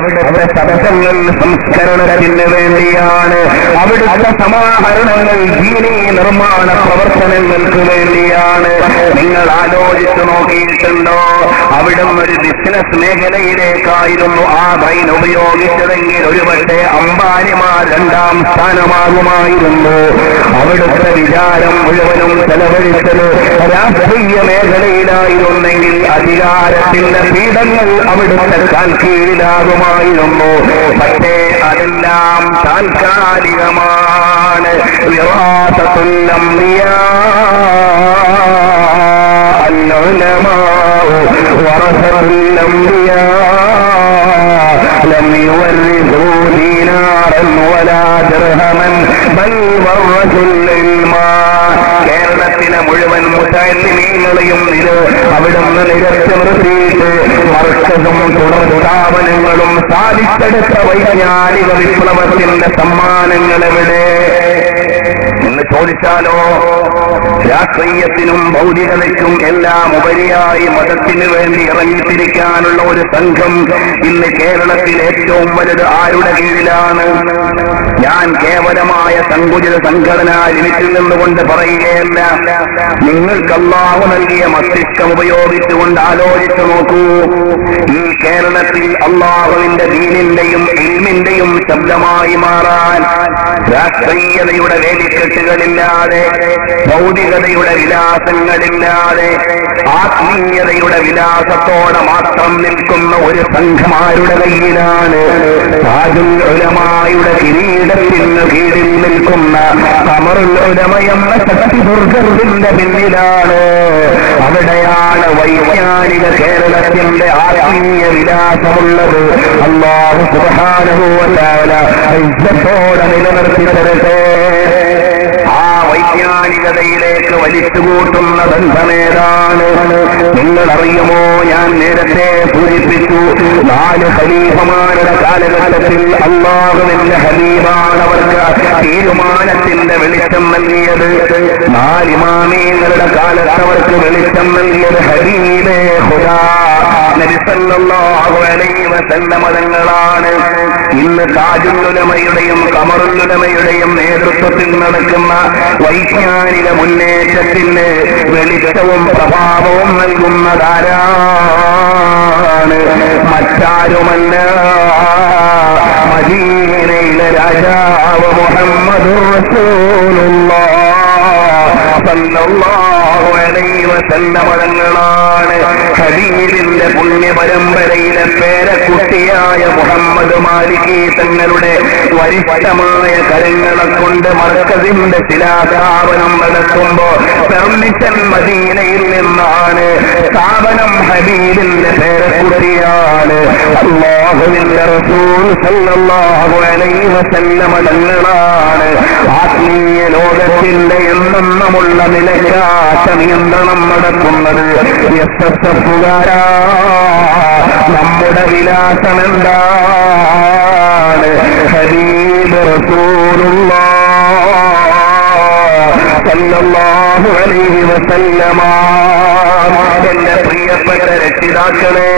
അവിടുത്തെ ശബ്ദങ്ങൾ സംസ്കരണത്തിന് വേണ്ടിയാണ്, അവിടുത്തെ സമാഹരണങ്ങൾ ദീനീ നിർമ്മാണ പ്രവർത്തനങ്ങൾക്ക് വേണ്ടിയാണ്. നിങ്ങൾ ആലോചിച്ചു നോക്കിയിട്ടുണ്ടോ? അവിടുന്ന് ഒരു ബിസിനസ് മേഖലയിലേക്കായിരുന്നു ആ ബ്രെയിൻ ഉപയോഗിച്ചതെങ്കിൽ ഒരുപക്ഷെ അംബാനിമാർ 2ാം സ്ഥാനമാകുമായിരുന്നു. അവിടുത്തെ വിചാരം മുഴുവനും ചെലവഴിച്ചത് രാഷ്ട്രീയ മേഖലയിലായിരുന്നെങ്കിൽ അധികാരത്തിന്റെ പീഠങ്ങൾ അവിടുത്തെ കാൽക്കീഴിലാകുമായിരുന്നു. പക്ഷേ അതെല്ലാം താൽക്കാലികമാണ്. വിറാസത്തുൽ അംബിയാ العلماء ورثة الأنبياء لم يورثوا دينارا ولا درهما بل ورثوا العلم. കേരളത്തിലെ മുഴുവൻ മുതഅല്ലിമീങ്ങളെയും അവിടുന്ന് നിരത്തി നിർത്തിയിട്ട് മർക്കസും തുടർ സ്ഥാപനങ്ങളും സാധിച്ചെടുത്ത വൈജ്ഞാനിക വിപ്ലവത്തിന്റെ സമ്മാനങ്ങൾ എവിടെ എന്ന് ചോദിച്ചാലോ? രാഷ്ട്രീയത്തിനും ഭൗതികതയ്ക്കും എല്ലാം ഉപരിയായി മതത്തിന് വേണ്ടി ഇറങ്ങിത്തിരിക്കാനുള്ള ഒരു സംഘം ഇന്ന് കേരളത്തിൽ ഏറ്റവും വലുത് ആരുടെ കീഴിലാണ്? ഞാൻ കേവലമായ സങ്കുചിത സംഘടനാ ലിമിറ്റിൽ നിന്നുകൊണ്ട് പറയുകയല്ല. നിങ്ങൾക്ക് അല്ലാഹു നൽകിയ മസ്തിഷ്കം ഉപയോഗിച്ചുകൊണ്ട് ആലോചിച്ചു നോക്കൂ. ഈ കേരളത്തിൽ അല്ലാഹുവിന്റെ ദീനിന്റെയും ഇൽമിന്റെയും ശബ്ദമായി മാറാൻ രാഷ്ട്രീയതയുടെ വേലിക്കെട്ടുകളില്ലാതെ, ഭൗതികതയുടെ വിലാസങ്ങളില്ലാതെ, ആത്മീയതയുടെ വിലാസത്തോടെ മാത്രം നിൽക്കുന്ന ഒരു സംഘമാരുടെ കയ്യിലാണ്. താജുൽ ഉലമായുടെ കിരീടത്തിന് കീഴിൽ നിൽക്കുന്ന ഖമറുൽ ഉലമ എന്ന ശക്തിദുർഗത്തിന്റെ പിന്നിലാണ്. അവിടെയാണ് വൈജ്ഞാനിക കേരളത്തിന്റെ ആത്മീയ വിലാസമുള്ളത്. അല്ലാഹു സുബ്ഹാനഹു വ തആല ഇസ്സത്തോടെ നിലനിർത്തി തരട്ടെ. വൈജ്ഞാനികതയിലേക്ക് വലിച്ചുകൂട്ടുന്ന ബന്ധമേതാണ് നിങ്ങൾ അറിയുമോ? ഞാൻ നേരത്തെ സൂചിപ്പിച്ചു, 4 ഖലീഫമാരുടെ കാലഘട്ടത്തിൽ അല്ലാഹുവിന്റെ ഹബീബാണ് അവർക്ക് തീരുമാനത്തിന്റെ വെളിച്ചം നൽകിയത്. 4 ഇമാമീങ്ങളുടെ കാലത്ത് അവർക്ക് വെളിച്ചം നൽകിയത് ഹബീബേ ഖുദാ നബി സല്ലല്ലാഹു അലൈഹി വസല്ലം തങ്ങളാണ്. ഇന്ന് താജുൽ ഉലമയുടെയും ഖമറുൽ ഉലമയുടെയും നേതൃത്വത്തിൽ നടക്കുന്ന വൈജ്ഞാനിക മുന്നേറ്റത്തിന് വെളിച്ചവും പ്രഭാവവും നൽകുന്നതാരാണ്? മറ്റാരുമല്ല, മദീനയിലെ രാജാവ് മുഹമ്മദുർ റസൂലുള്ളാഹ് സല്ലല്ലാഹു അലൈഹി വസല്ലം തങ്ങളാണ്. ഹബീബിന്റെ പുണ്യ പരമ്പരയിലെ പേരക്കുട്ടിയായ മുഹമ്മദ് മാലികി തങ്ങളുടെ വരിഷ്ഠമായ കരങ്ങളെ കൊണ്ട് മർക്കസിന്റെ ശിലാസ്ഥാപനം നടത്തുമ്പോ പെർമിഷൻ മദീനയിൽ നിന്നാണ്. സ്ഥാപനം ഹബീബിന്റെ പേരക്കുട്ടിയാണ്. അല്ലാഹുവിന്റെ റസൂൽ സല്ലല്ലാഹു അലൈഹി വസല്ലം തങ്ങളാണ്. ആത്മീയ ലോകത്തിന്റെ എന്നെന്നുമുള്ള നിലയ്ക്കാത്ത നിയന്ത്രണം നടത്തുന്നത് എസ്എസ്എഫുകാരാ. നമ്മുടെ വിലാസം എന്താണ്? ഹബീബ് റസൂലുള്ളാഹ് സല്ലല്ലാഹു അലൈഹി വസല്ലമ. എന്റെ പ്രിയപ്പെട്ട രക്ഷിതാക്കളെ,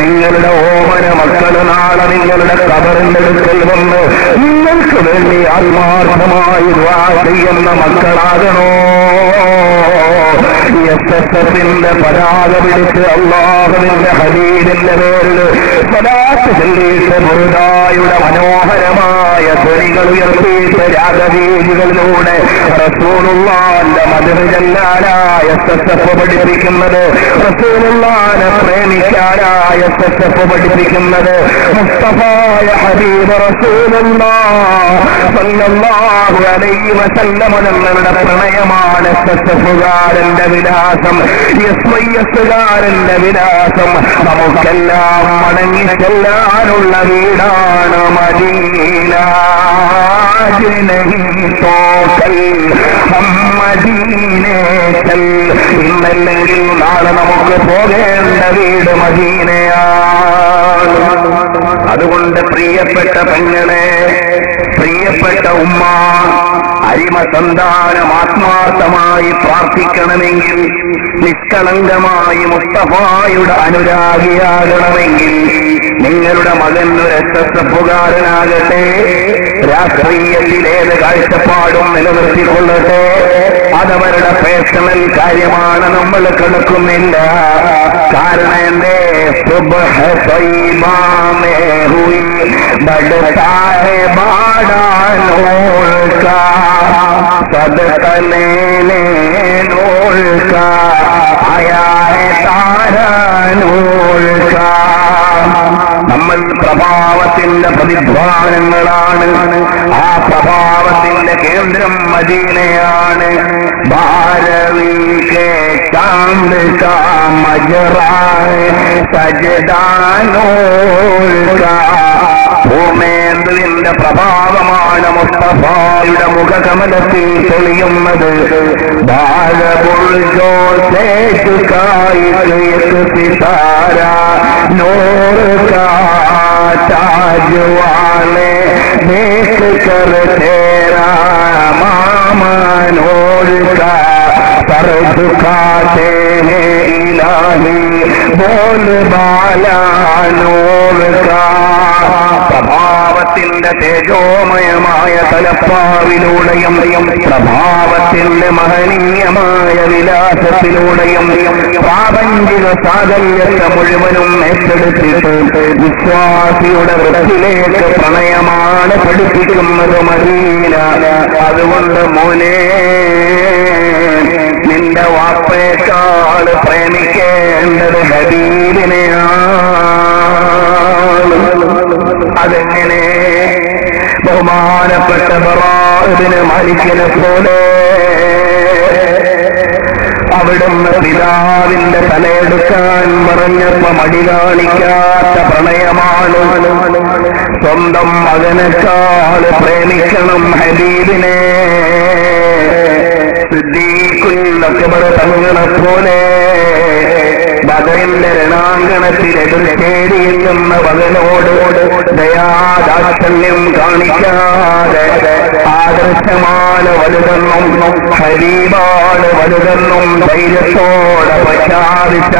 നിങ്ങളുടെ ഓമന മക്കള് നാളെ നിങ്ങളുടെ ഖബറിന്റെ അടുക്കൽ വന്ന് നിങ്ങൾക്ക് വേണ്ടി ആത്മാർത്ഥമായി ദുആ ചെയ്യുന്ന മക്കളാകണോ? എസ്എസ്എഫിന്റെ പതാക പിടിച്ച് അല്ലാഹുവിന്റെ ഹബീബിന്റെ പേരിൽ സ്വലാത്ത് ചൊല്ലിയിട്ട് ബുർദായുടെ മനോഹരമായ ധ്വനികൾ ഉയർത്തിയിട്ട് രാഗവീതികളിലൂടെ റസൂലുള്ളാഹിന്റെ മദ്ഹ് ചൊല്ലാനായ എസ്എസ്എഫ് പഠിപ്പിക്കുന്നത്, റസൂലുള്ളാഹിനെ പ്രേമിക്കാനായ എസ്എസ്എഫ് പഠിപ്പിക്കുന്നത്, മുസ്തഫായ ഹബീബ് റസൂലുള്ളാഹ് സല്ലല്ലാഹു അലൈഹി വസല്ലം തങ്ങളുടെ പ്രണയമാണ് എസ്എസ്എഫുകാരന്റെ വിലാസം, എസ്വൈഎസുകാരന്റെ വിലാസം. നമുക്കെല്ലാം മടങ്ങി ചെല്ലാനുള്ള വീടാണ് മദീന. ഇന്നല്ലെങ്കിൽ നാളെ നമുക്ക് പോകേണ്ട വീട് മദീനയാണ്. അതുകൊണ്ട് പ്രിയപ്പെട്ട പെങ്ങളെ, പ്രിയപ്പെട്ട ഉമ്മ, അരിമ സന്താനം ആത്മാർത്ഥമായി പ്രാർത്ഥിക്കണമെങ്കിൽ, നിഷ്കളങ്കമായി മുസ്തഫായുടെ അനുരാഗിയാകണമെങ്കിൽ നിങ്ങളുടെ മകൻ ഒരു എസ്എസ്എഫുകാരനാകട്ടെ, രാഷ്ട്രീയത്തിലേത് കാഴ്ചപ്പാടും നിലനിർത്തിക്കൊള്ളട്ടെ, അതവരുടെ പേഴ്സണൽ കാര്യമാണ്, നമ്മൾ കിടക്കുന്നില്ല. കാരണം എന്റെ സുബ്ഹ് തയ്യിബാ മേ ഹുയി ബഡ്താ ഹൈ ബാടാ നൂർ കാ, സദഖ ലേനെ നൂർ കാ, ആയാ ഹൈ താരാ നൂർ കാ. നമ്മൾ പ്രഭാവത്തിന്റെ പ്രതിധ്വാനങ്ങളാണ്. ആ പ്രഭാവത്തിന്റെ കേന്ദ്രം മദീനയാണ്. ഭാരവി കെ ചാന്ദ് കാ മജറാ സജദാ നൂർ കാ. ഭൂമേന്ദുവിന്റെ പ്രഭാവമാണ് മുസ്തഫായുടെ മുഖകമലത്തിൽ തെളിയുന്നത്. ഭാരബുൾജോ സേ ചുകായി സിതാരാ നൂർ കാ, ताज वाले देख कर तेरा मामा नूर का, सर झुकाते हैं इलाही बोल बाला नूर का. പ്രഭാവത്തിന്റെ തേജോമയമായ തലപ്പാവിലൂടെയും പ്രഭാവത്തിന്റെ മഹനീയമായ വിലാസത്തിലൂടെയും പ്രാപഞ്ചിക സാകല്യത്തെ മുഴുവനും ഏറ്റെടുത്തിട്ട് വിശ്വാസിയുടെ വൃത്തിയിലേക്ക് പ്രണയമാണ് പഠിപ്പിക്കുന്നത് മദീന. അതുകൊണ്ട് മോനെ, നിന്റെ വാപ്പയേക്കാൾ പ്രേമിക്കേണ്ടത് ഹബീബിനെയാണ്. അതെങ്ങനെ? ബഹുമാനപ്പെട്ട ബറാ ഇബ്നു മാലിക്കിനെ പോലെ അവിടുന്ന് പിതാവിന്റെ തലയെടുക്കാൻ പറഞ്ഞപ്പോ മടി കാണിക്കാത്ത പ്രണയമാണ്. സ്വന്തം മകനേക്കാൾ പ്രേമിക്കണം ഹബീബിനെ. സിദ്ദീഖുൽ അക്ബർ തങ്ങളെ പോലെ ബദറിന്റെ രണാങ്കണത്തിൽ എതിർച്ചേടിയെന്ന മകനോട് ദയാദാക്ഷണ്യം കാണിക്കാതെ ആദർശമാണ് വലുതെന്നും ഹബീബാണ് വലുതെന്നും ധൈര്യത്തോടെ പ്രഖ്യാപിച്ച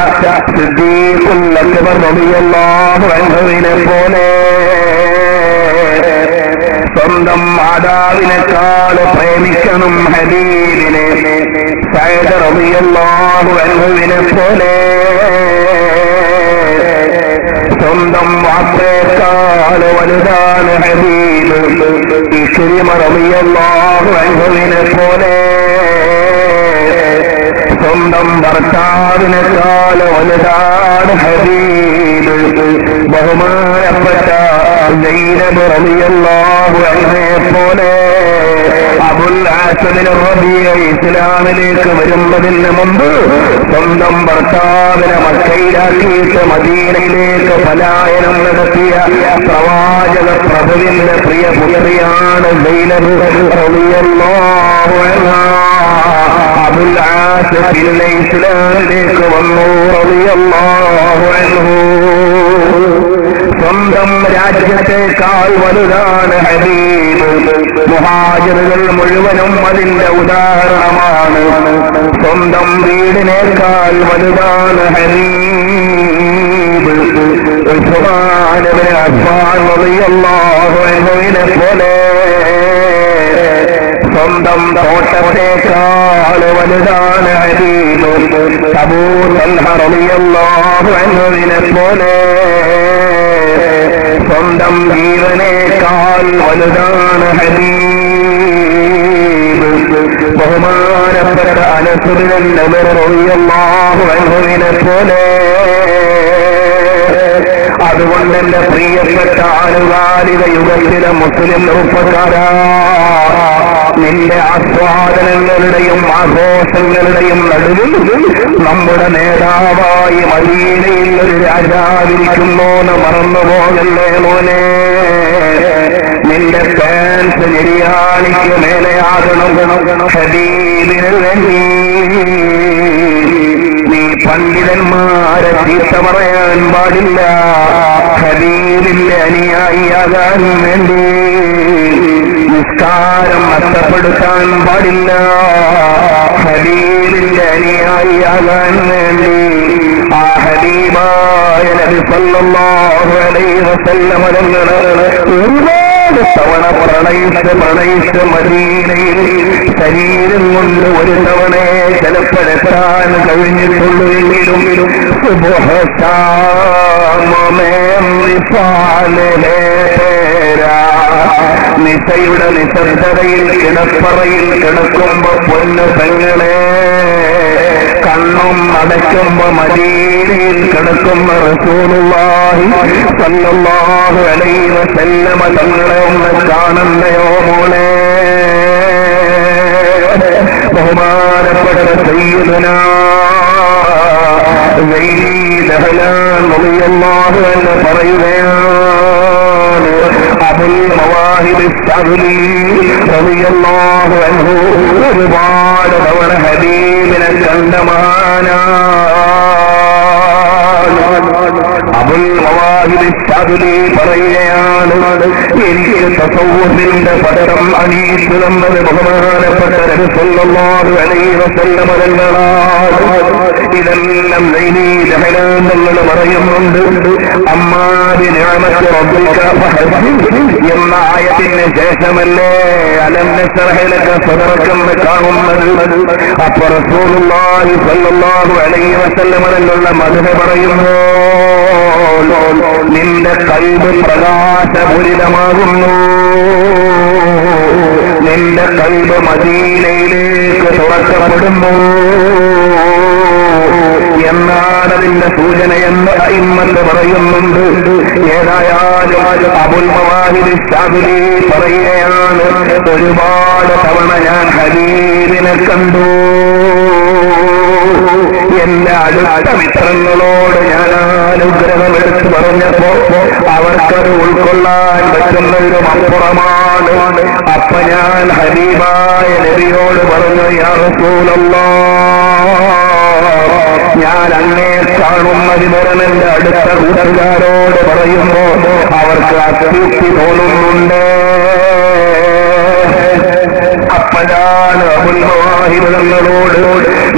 സിദ്ദീഖുൽ അക്ബർ റളിയല്ലാഹു അൻഹുവിനെ പോലെ സ്വന്തം മാതാവിനേക്കാൾ പ്രേമിക്കണം ഹബീബിനെ. സഅദ് റളിയല്ലാഹു അൻഹുവിനെ പോലെ സ്വന്തം വാപ്പയേക്കാൾ വലുതാണ് ഹബീബ്. ഇക്രിമ റളിയല്ലാഹു അൻഹുവിനെ പോലെ സ്വന്തം ഭർത്താവിനേക്കാൾ വലുതാണ് ഹബീബ്. ബഹുമാനപ്പെട്ട സൈനബ് റളിയല്ലാഹു അൻഹയെ പോലെ അബുൽ ആസിബിൻ റബീഅ ഇസ്ലാമിലേക്ക് വരുന്നതിന് മുമ്പ് സ്വന്തം ഭർത്താവിനെ മക്കയിലാക്കിയിട്ട് മദീനയിലേക്ക് പലായനം നടത്തിയ പ്രവാചക പ്രഭുവിന്റെ പ്രിയ പുത്രിയാണ് സൈനബ് റളിയല്ലാഹു അൻഹ. അബുൽ ആസിബ് പിന്നെ ഇസ്ലാമിലേക്ക് വന്നു റളിയല്ലാഹു അൻഹു. സ്വന്തം രാജ്യത്തെക്കാൾ വലുതാണ് ഹബീബ്. മുഹാജിറുകൾ മുഴുവനും അതിന്റെ ഉദാഹരണമാണ്. സ്വന്തം വീടിനേക്കാൾ വലുതാണ് ഹബീബ്. ഉസ്മാൻ ഇബ്നു അഫ്ഫാൻ റളിയല്ലാഹു അൻഹുവിനെ പോലെ സ്വന്തം തോട്ടത്തേക്കാൾ വലുതാണ് ഹബീബ്. അബൂ തൽഹ റളിയല്ലാഹു അൻഹുവിനെ പോലെ സ്വന്തം ജീവനേക്കാൾ വലുതാണ് ഹബീബ്. ബഹുമാനപ്പെട്ട അനസ് ബിൻ നബർ റളിയല്ലാഹു അൻഹുവിനെ പോലെ. അതുകൊണ്ട് എന്റെ പ്രിയപ്പെട്ട ആനുകാലിക യുഗത്തിലെ മുസ്ലിം ചെറുപ്പക്കാരാ, നിന്റെ ആസ്വാദനങ്ങളുടെയും ആഘോഷങ്ങളുടെയും നടുവിൽ നമ്മുടെ നേതാവായി മദീനയിൽ ഒരു രാജാവിരിക്കുന്നോന്ന് മറന്നുപോകല്ലേ മോനെ. നിന്റെ ഫാൻസ് നിര്യാണിക്ക് മേലെയാകണം ഹബീബിന് വേണ്ടി. നീ പണ്ഡിതന്മാരെ ചീത്ത പറയാൻ പാടില്ല, ഹബീബിന്റെ അനുയായിയാകാൻ വേണ്ടി. നിസ്കാരം നഷ്ടപ്പെടുത്താൻ പാടില്ല, ഹബീബിന്റെ അനുയായിയാകാൻ വേണ്ടി. ആ ഹബീബായ നബി സല്ലല്ലാഹു അലൈഹി വസല്ലം തങ്ങൾ ഒരുപാട് തവണ പ്രണയിച്ച് മദീനയിൽ ശരീരം കൊണ്ട് ഒരു തവണയെ ചിലപ്പോഴെത്താൻ കഴിഞ്ഞിട്ടുള്ളൂ എങ്കിലും നിശയുടെ നിശബ്ദതയിൽ കിടപ്പറയിൽ കിടക്കുമ്പോ പൊന്നു പെങ്ങളെ കണ്ണും അടയ്ക്കുമ്പോ മദീനയിൽ കിടക്കുന്ന റസൂലുള്ളാഹി സ്വല്ലല്ലാഹു അലൈഹി വസല്ലമ തങ്ങളെ ഒന്ന് കാണണ്ടയോ മോളെ? ബഹുമാനപ്പെട്ട സയ്യിദുനാ ദഹ്ലാൻ റളിയല്ലാഹു അൻഹു പറയുകയാണ്, അബുൽ മവാഹിബ് അശ്ശഅ്ലി റളിയല്ലാഹു അൻഹു ഒരുപാട് തവണ ഹബീബിനെ കണ്ട മഹാനാണ്. അബുൽ മവാഹിബ് അശ്ശഅ്ലി പറയുകയാണ്, എനിക്ക് തസവ്വുഫിന്റെ പദം അണിയിച്ചു തന്നത് ബഹുമാനപ്പെട്ട നബി സല്ലല്ലാഹു അലൈഹി വസല്ലം തങ്ങളാണ്. ഇതെല്ലാം ദഹ്ലാൻ തങ്ങൾ പറയുന്നുണ്ട്. അമ്മാ ബിനിഅമത്തി റബ്ബിക ഫഹദ്ദിസ് എന്ന ആയത്തിന് ശേഷമല്ലേ അലം നശ്റഹ് ലക സദറക കാണുന്നത്. അപ്പോൾ റസൂലുള്ളാഹി സ്വല്ലല്ലാഹു അലൈഹി വസല്ലം തങ്ങളുടെ മദ്ഹ് പറയുന്നു, നിന്റെ കൽബ് പ്രകാശപൂരിതമാകുന്നു, നിന്റെ കൽബ് മദീനയിലേക്ക് തുറക്കപ്പെടുന്നു എന്നാണ് അതിന്റെ സൂചനയെന്ന് അയിമ്മത്ത് പറയുന്നുണ്ട്. ഏതായാലും അബുൽ മവാഹിബ് അശ്ശഅ്ലി പറയുകയാണ്, ഒരുപാട് തവണ ഞാൻ ഹബീബിനെ കണ്ടു. എന്റെ അടുത്ത മിത്രങ്ങളോട് ഞാൻ അനുഗ്രഹമെടുത്ത് പറഞ്ഞപ്പോ അവർക്കത് ഉൾക്കൊള്ളാൻ പറ്റുന്നതിനും അപ്പുറമാണ്. അപ്പൊ ഞാൻ ഹബീബായ നബിയോട് പറഞ്ഞു, യാ റസൂലല്ലാഹ്, ഞാൻ അങ്ങേ കാണുന്നതിന് എന്റെ അടുത്ത കൂട്ടുകാരോട് പറയുമ്പോ അവർക്ക് അതൃപ്തി തോന്നുന്നുണ്ട്. അപ്പോഴാണ് അബുൽ മവാഹിബ് തങ്ങളോട്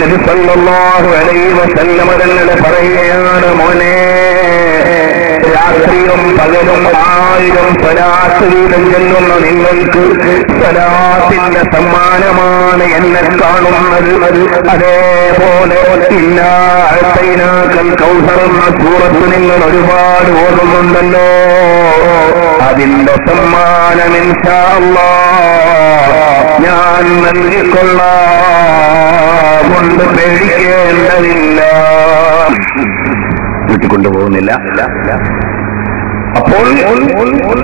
നബി സല്ലല്ലാഹു അലൈഹി വസല്ലം തങ്ങൾ പറയുകയാണ്, മോനെ, രാത്രിയും പകലും 1000 സ്വലാത്ത് വീതം ചെല്ലുന്ന നിങ്ങൾക്ക് സ്വലാത്തിന്റെ സമ്മാനമാണ് എന്നെ കാണുന്നത്. അതേപോലെ ഇന്നാ അഅ്തൈനാകൽ കൗസർ എന്ന സൂറത്ത് നിങ്ങൾ ഒരുപാട് ഓതുന്നുണ്ടല്ലോ, അതിന്റെ സമ്മാനം ഇൻഷാ അല്ലാഹ് ഞാൻ നൽകിക്കൊള്ളാം, കൊണ്ട് പേടിക്കേണ്ടതില്ല. കൊണ്ടുപോകുന്നില്ല. അപ്പോൾ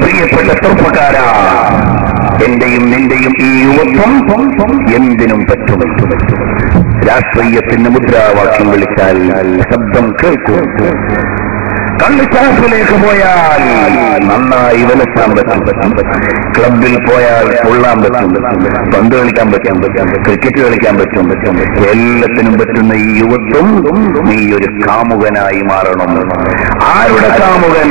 പ്രിയപ്പെട്ട ചെറുപ്പക്കാരാ, എന്റെയും നിന്റെയും ഈ യുവത്വം എന്തിനും പറ്റും. രാഷ്ട്രീയത്തിന് മുദ്രാവാക്യം വിളിച്ചാൽ ശബ്ദം കേൾക്കും. കള്ളിച്ചാപ്പിലേക്ക് പോയാൽ നന്നായി വിലസാൻ പറ്റും, ക്ലബിൽ പോയാൽ കൊള്ളാൻ പറ്റും, പന്ത് കളിക്കാൻ പറ്റും, ക്രിക്കറ്റ് കളിക്കാൻ പറ്റും, എല്ലാത്തിനും പറ്റുന്ന ഈ യുവത്വം നീ ഒരു കാമുകനായി മാറണം. ആരുടെ കാമുകൻ?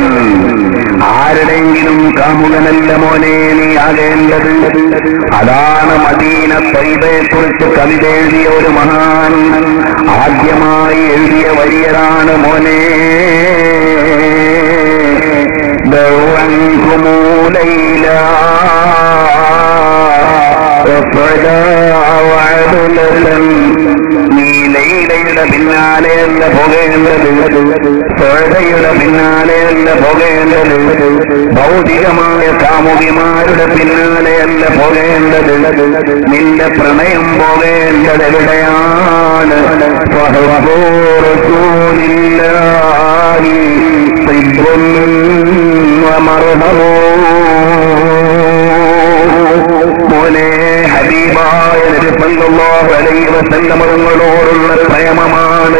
ആരുടെയെങ്കിലും കാമുകനല്ല മോനെ നീ ആകേണ്ടത്. അതാണ് മദീന ത്വയ്ബയെ കുറിച്ച് കവിത എഴുതിയ ഒരു മഹാൻ ആദ്യമായി എഴുതിയ വരിയതാണ്, മോനെ, عنكم ليلا وصداع وعدلة. നീ ലൈലയുടെ പിന്നാലെയല്ല പോകേണ്ടത്, സ്വതയുടെ പിന്നാലെയല്ല പോകേണ്ടത്, ഭൗതികമായ കാമുകിമാരുടെ പിന്നാലെയല്ല പോകേണ്ടത്. നിന്റെ പ്രണയം പോകേണ്ടത് എവിടെയാണ്? മോനെ, ഹബീബായ നബി സല്ലല്ലാഹു അലൈഹി വസല്ലം തങ്ങളോടുള്ള പ്രേമമാണ്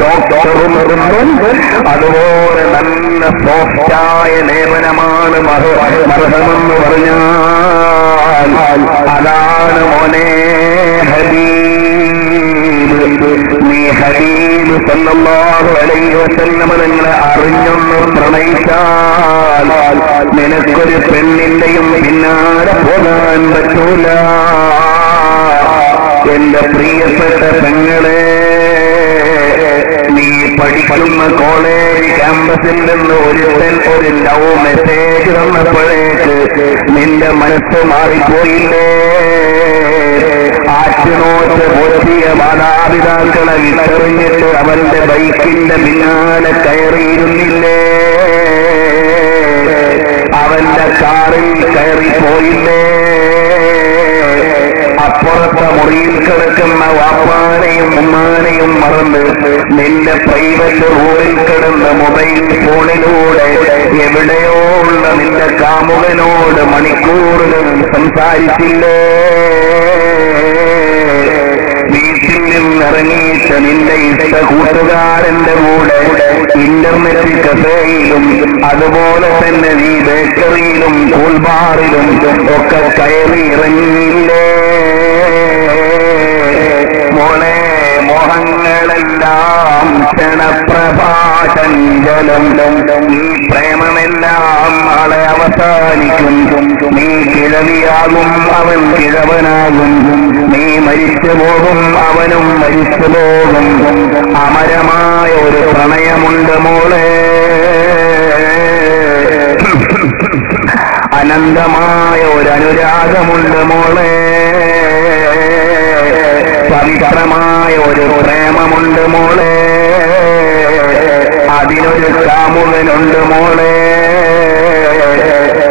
ഡോക്ടറും അതുപോലെ നല്ല സോഫ്റ്റായ ലേപനമാണ് മർഹമെന്ന് പറഞ്ഞാൽ അതാണ് മോനെ ഹബീബ്. നീ ഹബീബ് സല്ലല്ലാഹു അലൈഹി വസല്ലം തങ്ങളെ അറിഞ്ഞൊന്ന് പ്രണയിച്ചാൽ നിനക്കൊരു പെണ്ണിന്റെയും പിന്നാലെ പോകാൻ പറ്റൂല. എന്റെ പ്രിയപ്പെട്ട പെങ്ങളെ, നീ പഠിക്കുന്ന കോളേജ് ക്യാമ്പസിൽ നിന്ന് ഒരു ലവ് മെസ്സേജ് തന്നപ്പോഴേക്ക് നിന്റെ മനസ്സ് മാറിപ്പോയില്ലേ? ആറ്റുനോട്ട് പോറ്റിയ മാതാപിതാക്കളെ വിട്ടെറിഞ്ഞിട്ട് അവന്റെ ബൈക്കിന്റെ പിന്നാലെ കയറിയിരുന്നില്ലേ? അവന്റെ കാറിൽ കയറിപ്പോയില്ലേ? അപ്പുറത്തെ മുറിയിൽ കിടക്കുന്ന വാപ്പാനെയും ഉമ്മാനെയും മറന്ന് നിന്റെ പ്രൈവറ്റ് റൂമിൽ കിടന്ന് മൊബൈൽ ഫോണിലൂടെ എവിടെയോ ഉള്ള നിന്റെ കാമുകനോട് മണിക്കൂറുകൾ സംസാരിച്ചില്ലേ? വീട്ടിൽ നിന്നിറങ്ങിയിട്ട് നിന്റെ ഇഷ്ട കൂട്ടുകാരന്റെ കൂടെ ഇന്റർനെറ്റ് കഫേയിലും അതുപോലെ തന്നെ നീ ബേക്കറിയിലും കൂൾബാറിലും ഒക്കെ കയറി ഇറങ്ങിയില്ലേ? മോളെ, മോഹങ്ങളെല്ലാം ക്ഷണപ്രഭാചഞ്ചലം. നീ പ്രേമമെല്ലാം നാളെ അവസാനിക്കും. നീ കിഴവിയാകും, അവൻ കിഴവനാകും. നീ മരിച്ചു പോകും, അവനും മരിച്ചു പോകും. അമരമായ ഒരു പ്രണയമുണ്ട് മോളെ, അനന്തമായ ഒരു അനുരാഗമുണ്ട് മോളെ, പവിത്രമായ ഒരു പ്രേമമുണ്ട് മോളെ, അതിനൊരു കാമുകനുണ്ട് മോളെ,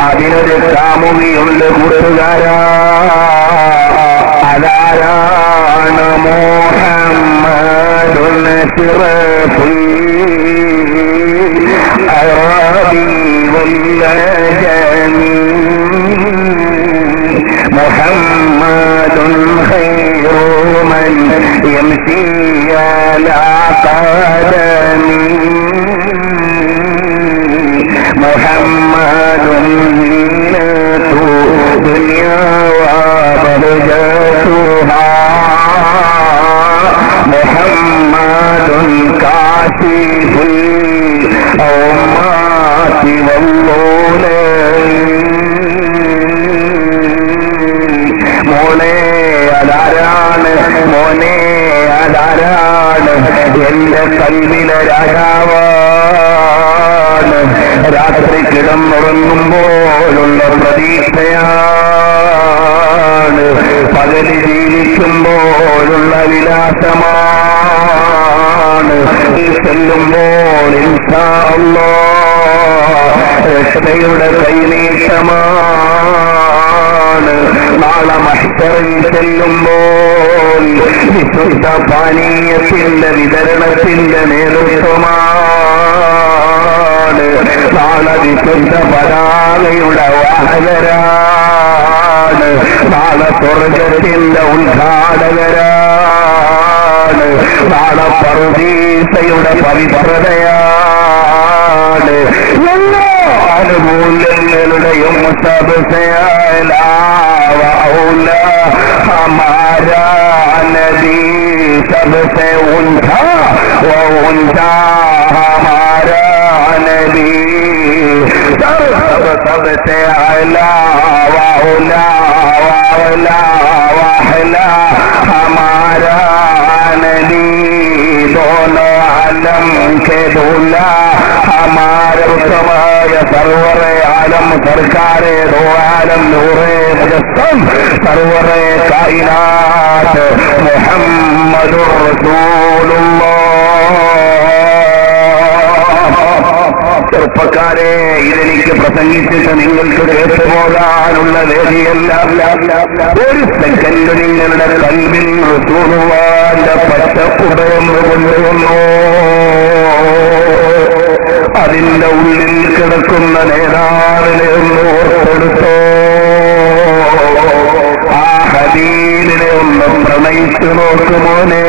അതിനൊരു കാമുകിയുണ്ട് കൂട്ടുകാരാ. അതാരാണ്? മുഹമ്മദുൻ സിറഫുൽ അറബി വല്ലജമി, മുഹമ്മദുൻ ഖൈറു മൻ യംശി അലാ ഖദമി, മുഹമ്മദുൻ സീനതു ദുനിയാ വബഹജതുഹാ, മുഹമ്മദുൻ കാശിഫുൽ ഉമ്മാതി വല്ലുലൈ. മോളെ, അതാരാണ്? മോനെ, അതാരാണ്? എന്റെ കൽവിലെ രാജാവാണ്. രാത്രി കിടന്നുറങ്ങുമ്പോഴുള്ള പ്രതീക്ഷയാണ്, പകല് ജീവിക്കുമ്പോഴുള്ള വിലാസമാണ്. ചെല്ലുമ്പോൾ ഇൻഷാ അല്ലാഹ് രക്ഷയുടെ കൈനീട്ടമാണ്. നാളെ മഹ്ശറിൽ ചെല്ലുമ്പോൾ വിശുദ്ധ പാനീയത്തിന്റെ വിതരണത്തിന്റെ നേതൃത്വമാണ്. നാളെ വിശുദ്ധ പതാകയുടെ വാഹകരാണ്. നാളെ സ്വർഗത്തിന്റെ ഉദ്ഘാടകരാണ്. നാളെ പറുദീസയുടെ പവിത്രതയാണ്. എല്ലാ ആനുകൂല്യങ്ങളുടെയും हमारा नबी सबसे ऊंचा वो ऊंचा हमारा नबी सबसे आला वाला वाला वाहला हमारा नबी दोनों आलम के दूल्हा हमारे उत्तमाय सरवर आलम सरकारे दो आलम नूरे मुजस्सम सरवर कायनात मुहम्मदुर റസൂലുള്ളാഹ്. ചെറുപ്പക്കാരെ, ഇതെനിക്ക് പ്രസംഗിച്ചിട്ട് നിങ്ങൾക്ക് കേട്ടുപോകാനുള്ള വേദിയല്ല. ഒരു സെക്കൻഡ് നിങ്ങളുടെ കൽവിൽ റസൂലുള്ളാഹിന്റെ പച്ചപ്പുടയൊന്ന് കൊണ്ടുവന്നു. അതിന്റെ ഉള്ളിൽ കിടക്കുന്ന നേതാവിനെ ഒന്ന് ഓർത്തെടുത്തോ. ആ ഹബീബിനെ ഒന്ന് പ്രണയിച്ചു നോക്കുമോനെ.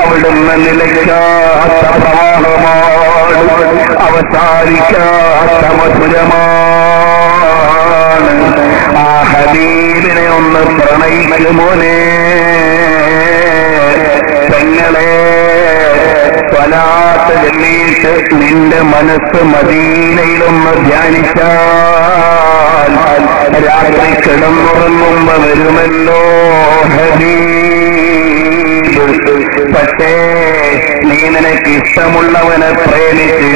അവിടുന്ന് നിലയ്ക്കാത്ത പ്രവാഹമാണ്, അവസാനിക്കാത്ത മധുരമാണ്. ആ ഹബീബിനെ ഒന്ന് പ്രണയിക്കുമോനെ. പെങ്ങളെ, സ്വലാത്ത് ചൊല്ലിയിട്ട് നിന്റെ മനസ്സ് മദീനയിലൊന്ന് ധ്യാനിച്ചാൽ രാത്രി കിടന്നുറങ്ങുമ്പോ വരുമല്ലോ ഹബീബ്. പക്ഷേ നീ നിനക്ക് ഇഷ്ടമുള്ളവനെ പ്രേമിച്ച്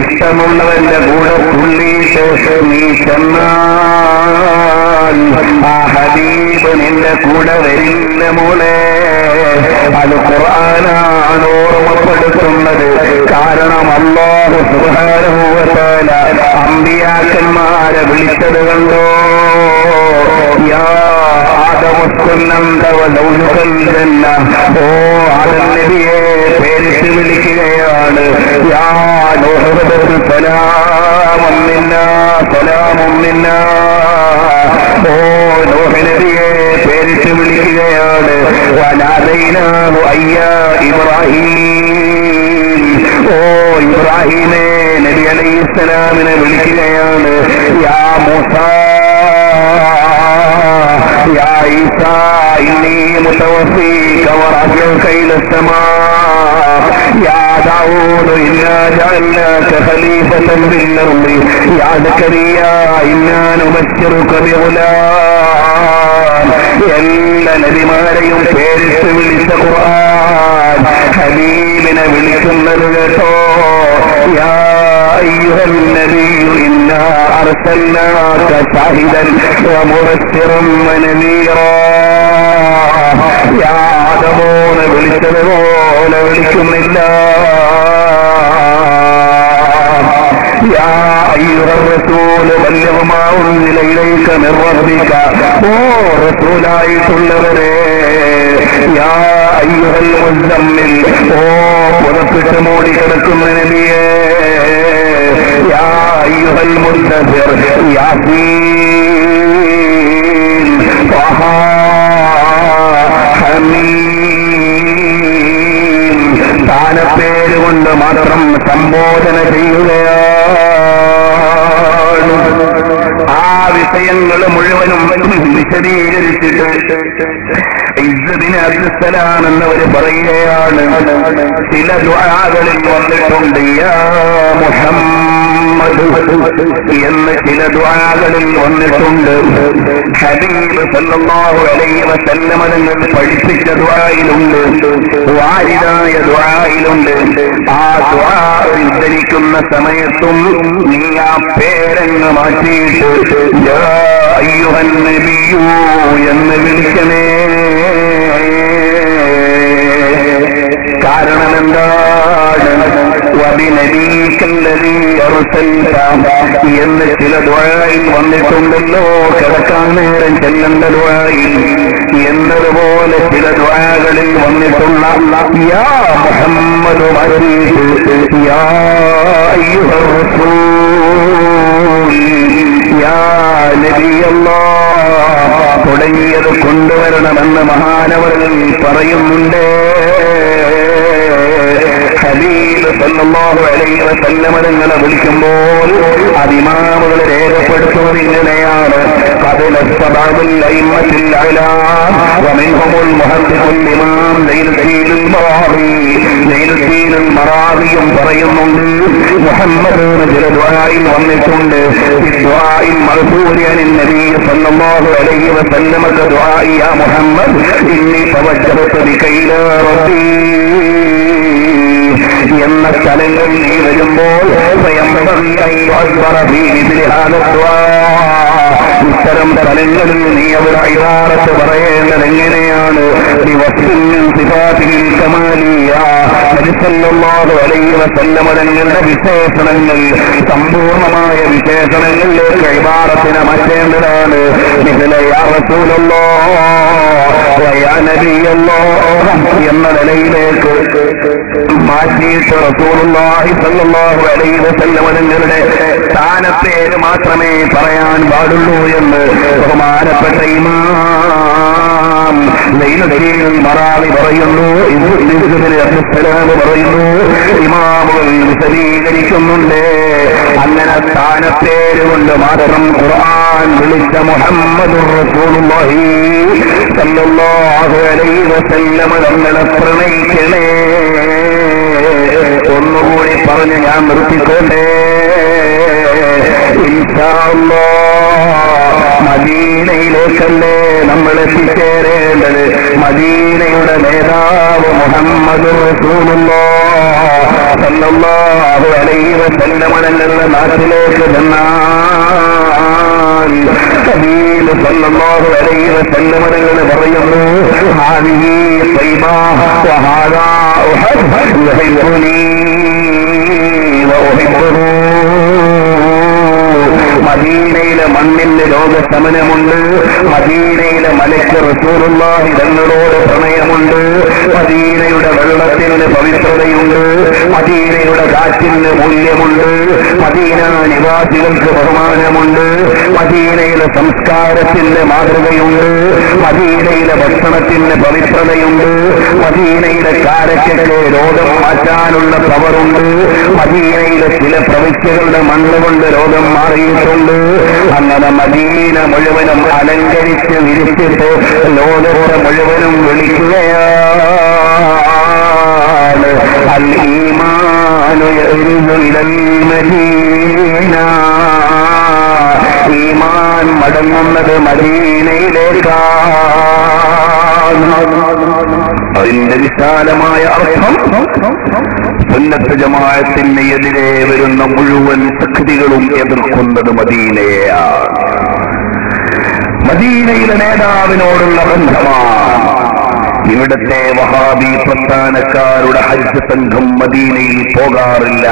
ഇഷ്ടമുള്ളവന്റെ കൂടെ തുള്ളിയിട്ട് നീ ചെന്നാൽ ആ ഹബീബ് നിന്റെ കൂടെ വരില്ല മോളെ. അത് ഖുർആനാണ് ഓർമ്മപ്പെടുത്തുന്നത്. കാരണം അല്ലാഹു സുബ്ഹാനഹു വ തആല അമ്പിയാക്കന്മാരെ വിളിച്ചത് കണ്ടോ, യാ ഓ ആദം നബിയെ പേരിട്ട് വിളിക്കുകയാണ്. യാ നൂഹ് സലാമുൻ മിന്നാ സലാമുൻ മിന്നാ. ഓ നൂഹ് നബിയെ പേരിട്ട് വിളിക്കുകയാണ്. വനാദൈനാഹു അയ്യാ ഇബ്രാഹീം. ഓ ഇബ്രാഹീമേ നബി അലൈഹിസ്സലാമിനെ വിളിക്കുകയാണ്. യാ മൂസാ يا عيسى إني متوفيك ورافعك إلى السماء يا داود إنا جعلناك خليفة في الأرض يا زكريا إنا نبشرك بغلام. എല്ലാ നബിമാരെയും പേരിട്ട് വിളിച്ച ഖുർആൻ ഹബീബിനെ വിളിക്കുന്നത് കേട്ടോ. യാ അയ്യുഹൻ നബിയ്യു ഇന്നാ അർസൽനാക ഷാഹിദൻ വമുബശ്ശിറൻ വനദീറാ. യാ ആദമോനെ വിളിച്ചതുപോലെ വിളിക്കുന്നില്ല. യാ അയ്യുഹർ റസൂൽ ബല്ലിഗ് മാ ഉൻസില ഇലൈക മിർ റബ്ബിക. ഓ റസൂലായിട്ടുള്ളവരെ. യാ അയ്യുഹൽ മുസമ്മിൽ. ഓ പുറത്തിട്ട് മൂടി കിടക്കുന്ന നബിയേ. യാ അയ്യുഹൽ മുദ്ദസ്സിർ. യാസീൻ ത്വഹ ഹമീം. സ്ഥാനപ്പേര് കൊണ്ട് മാത്രം സംബോധന ചെയ്യുകയാണ്. ആ വിഷയങ്ങൾ മുഴുവനും വിശദീകരിച്ചിട്ട് ഇസ്ബിൻ അബ്ദുസ്സലാം എന്നവര് പറയുകയാണ്, ചില ദുആകളിൽ വന്നിട്ടുണ്ട് യാ മുഹമ്മദ് എന്ന് ചില ദുആകളിൽ വന്നിട്ടുണ്ട്. ഹബീബ് സല്ലല്ലാഹു അലൈഹി വസല്ലം തങ്ങൾ പഠിപ്പിച്ച ദുആയിലുണ്ട്, വാരിദായ ദുആയിലുണ്ട്. ആ ദുആ ഉദ്ധരിക്കുന്ന സമയത്തും നീ ആ പേരങ്ങ് മാറ്റിയിട്ട് യാ അയ്യുഹൻ നബിയ്യു എന്ന് വിളിക്കണേ. കാരണം എന്താണ്? വബിനബീക്കല്ലദീ അർസൽത എന്ന് ചില ദുആയിൽ വന്നിട്ടുണ്ടല്ലോ, കിടക്കാൻ നേരം ചെല്ലേണ്ട ദുആയിൽ. എന്നതുപോലെ ചില ദുആകളിൽ വന്നിട്ടുള്ള യാ മുഹമ്മദ് മാറ്റിയിട്ട് യാ അയ്യുഹർ റസൂൽ യാ നബിയല്ലാഹ് തുടങ്ങിയത് കൊണ്ടുവരണമെന്ന് മഹാനവറുകൾ പറയുന്നുണ്ട്. ഹബീബ് സല്ലല്ലാഹു അലൈഹി വസല്ലം തങ്ങളെ വിളിക്കുമ്പോൾ ഇമാമുകൾ രേഖപ്പെടുത്തുന്നത് ഇങ്ങനെയാണ്: ഖബല സബഅൽ അയിമ്മത്തിൽ അലാ വമിൻഹുൽ മുഹദ്ദിസുൽ ഇമാം സൈനുദ്ദീനുൽ മറാദിയും പറയുന്നുണ്ട്. മുഹമ്മദ് ചില ദുആയിൽ വന്നിട്ടുണ്ട്. ദുആയിൽ മർഫൂഅൻ അൻ നബി സല്ലല്ലാഹു അലൈഹി വസല്ലം ദുആ യാ മുഹമ്മദ് ഇന്നി തവജ്ജഹതു ബിക ഇലാ റബ്ബി എന്ന സ്ഥലങ്ങൾ നീ വരുമ്പോൾ ഇത്തരം സ്ഥലങ്ങളിൽ നീ അവിടെ ഇബാറത്ത് പറയേണ്ടത് എങ്ങനെയാണ്? തങ്ങളുടെ വിശേഷണങ്ങൾ, സമ്പൂർണമായ വിശേഷണങ്ങളിലേക്ക് ഇബാറത്തിനെ മാറ്റേണ്ടതാണ്. എന്ന നിലയിലേക്ക് മാറ്റിയിട്ട് റസൂലുള്ളാഹി സ്വല്ലല്ലാഹു അലൈഹി വസല്ലം തങ്ങളുടെ സ്ഥാനപ്പേര് മാത്രമേ പറയാൻ പാടുള്ളൂ എന്ന് ബഹുമാനപ്പെട്ട ഇമാം സൈനുദ്ദീൻ മറാദി പറയുന്നു. ഇസ്ബിൻ അബ്ദുസ്സലാം പറയുന്നു. ഇമാമുകൾ വിശദീകരിക്കുന്നുണ്ട്. അങ്ങനെ സ്ഥാനപ്പേര് കൊണ്ട് മാത്രം ഖുർആൻ വിളിച്ച മുഹമ്മദുർ റസൂലുള്ളാഹി സ്വല്ലല്ലാഹു അലൈഹി വസല്ലം തങ്ങളെ പ്രണയിക്കണേ. ഒന്നുകൂടി പറഞ്ഞ് ഞാൻ നിർത്തിക്കോട്ടെ. ഇൻഷാ അല്ലാഹ് മദീനയിലേക്കല്ലേ നമ്മൾ എത്തിച്ചേരേണ്ടത്. മദീനയുടെ നേതാവ് മുഹമ്മദ് റസൂലുള്ളാഹി സല്ലല്ലാഹു അലൈഹി വസല്ലം തങ്ങളുടെ നാട്ടിലേക്ക് ചെന്നാൽ ഹബീബ് സല്ലല്ലാഹു അലൈഹി വസല്ലം തങ്ങൾ പറയുന്നു, ഹാദിഹി ത്വയ്ബ വഹാദാ ഉഹബ്ബു യുഹിബ്ബുനി വഉഹിബ്ബുഹു. മദീനയിലെ മണ്ണിന് രോഗശമനമുണ്ട്. മദീനയിലെ മലക്ക് റസൂലുള്ളാഹി തങ്ങളോട് പ്രണയമുണ്ട്. മദീനയുടെ വെള്ളത്തിന് പവിത്രതയുണ്ട്. മദീനയുടെ കാറ്റിന് മൂല്യമുണ്ട്. മദീന നിവാസികൾക്ക് ബഹുമാനമുണ്ട്. മദീനയിലെ സംസ്കാരത്തിന്റെ മാതൃകയുണ്ട്. മദീനയിലെ ഭക്ഷണത്തിന് പവിത്രതയുണ്ട്. മദീനയിലെ കാരക്കയ്ക്ക് രോഗം മാറ്റാനുള്ള പവറുണ്ട്. മദീനയിലെ ചില പ്രവിശ്യകളുടെ മണ്ണ് കൊണ്ട് രോഗം മാറിയിട്ടുണ്ട്. അങ്ങനെ മദീന മുഴുവനും അലങ്കരിച്ച് വിരിച്ചിട്ട് ലോകത്തെ മുഴുവനും വിളിക്കുകയാണ്, അൽ ഈമാനു യഅ്രിദു ഇലൽ മദീന. ഈമാൻ മടങ്ങുന്നത് മദീനയിലേക്കാണ്. അതിന്റെ വിശാലമായ അർത്ഥം സുന്നത്ത് ജമാഅത്തിന് എതിരെ വരുന്ന മുഴുവൻ ശക്തികളും എതിർക്കുന്നത് മദീനയെയാണ്. മദീനയിലെ നേതാവിനോടുള്ള ബന്ധമാണ്. ഇവിടുത്തെ വഹാബി പ്രസ്ഥാനക്കാരുടെ ഹജ്ജ് സംഘം മദീനയിൽ പോകാറില്ല.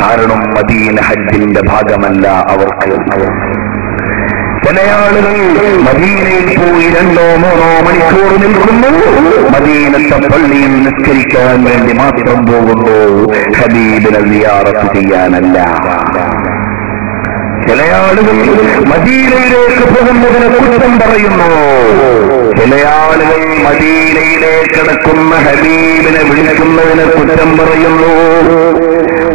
കാരണം മദീന ഹജ്ജിന്റെ ഭാഗമല്ല അവർക്ക്. ചില ആളുകൾ മദീനയിൽ പോയി 2-3 മണിക്കൂർ നിൽക്കുന്നു, മദീനത്തെ പള്ളിയിൽ നിസ്കരിക്കാൻ വേണ്ടി മാത്രം പോകുന്നു, ഹബീബിനെ സിയാറത്ത് ചെയ്യാനല്ല. ചില ആളുകൾ മദീനയിലേക്ക് പോകുന്നതിനെ കുറ്റം പറയുന്നു. ചില ആളുകൾ മദീനയിലേക്ക് കിടക്കുന്ന ഹബീബിനെ വിളിക്കുന്നതിനെ കുറ്റം പറയുന്നു.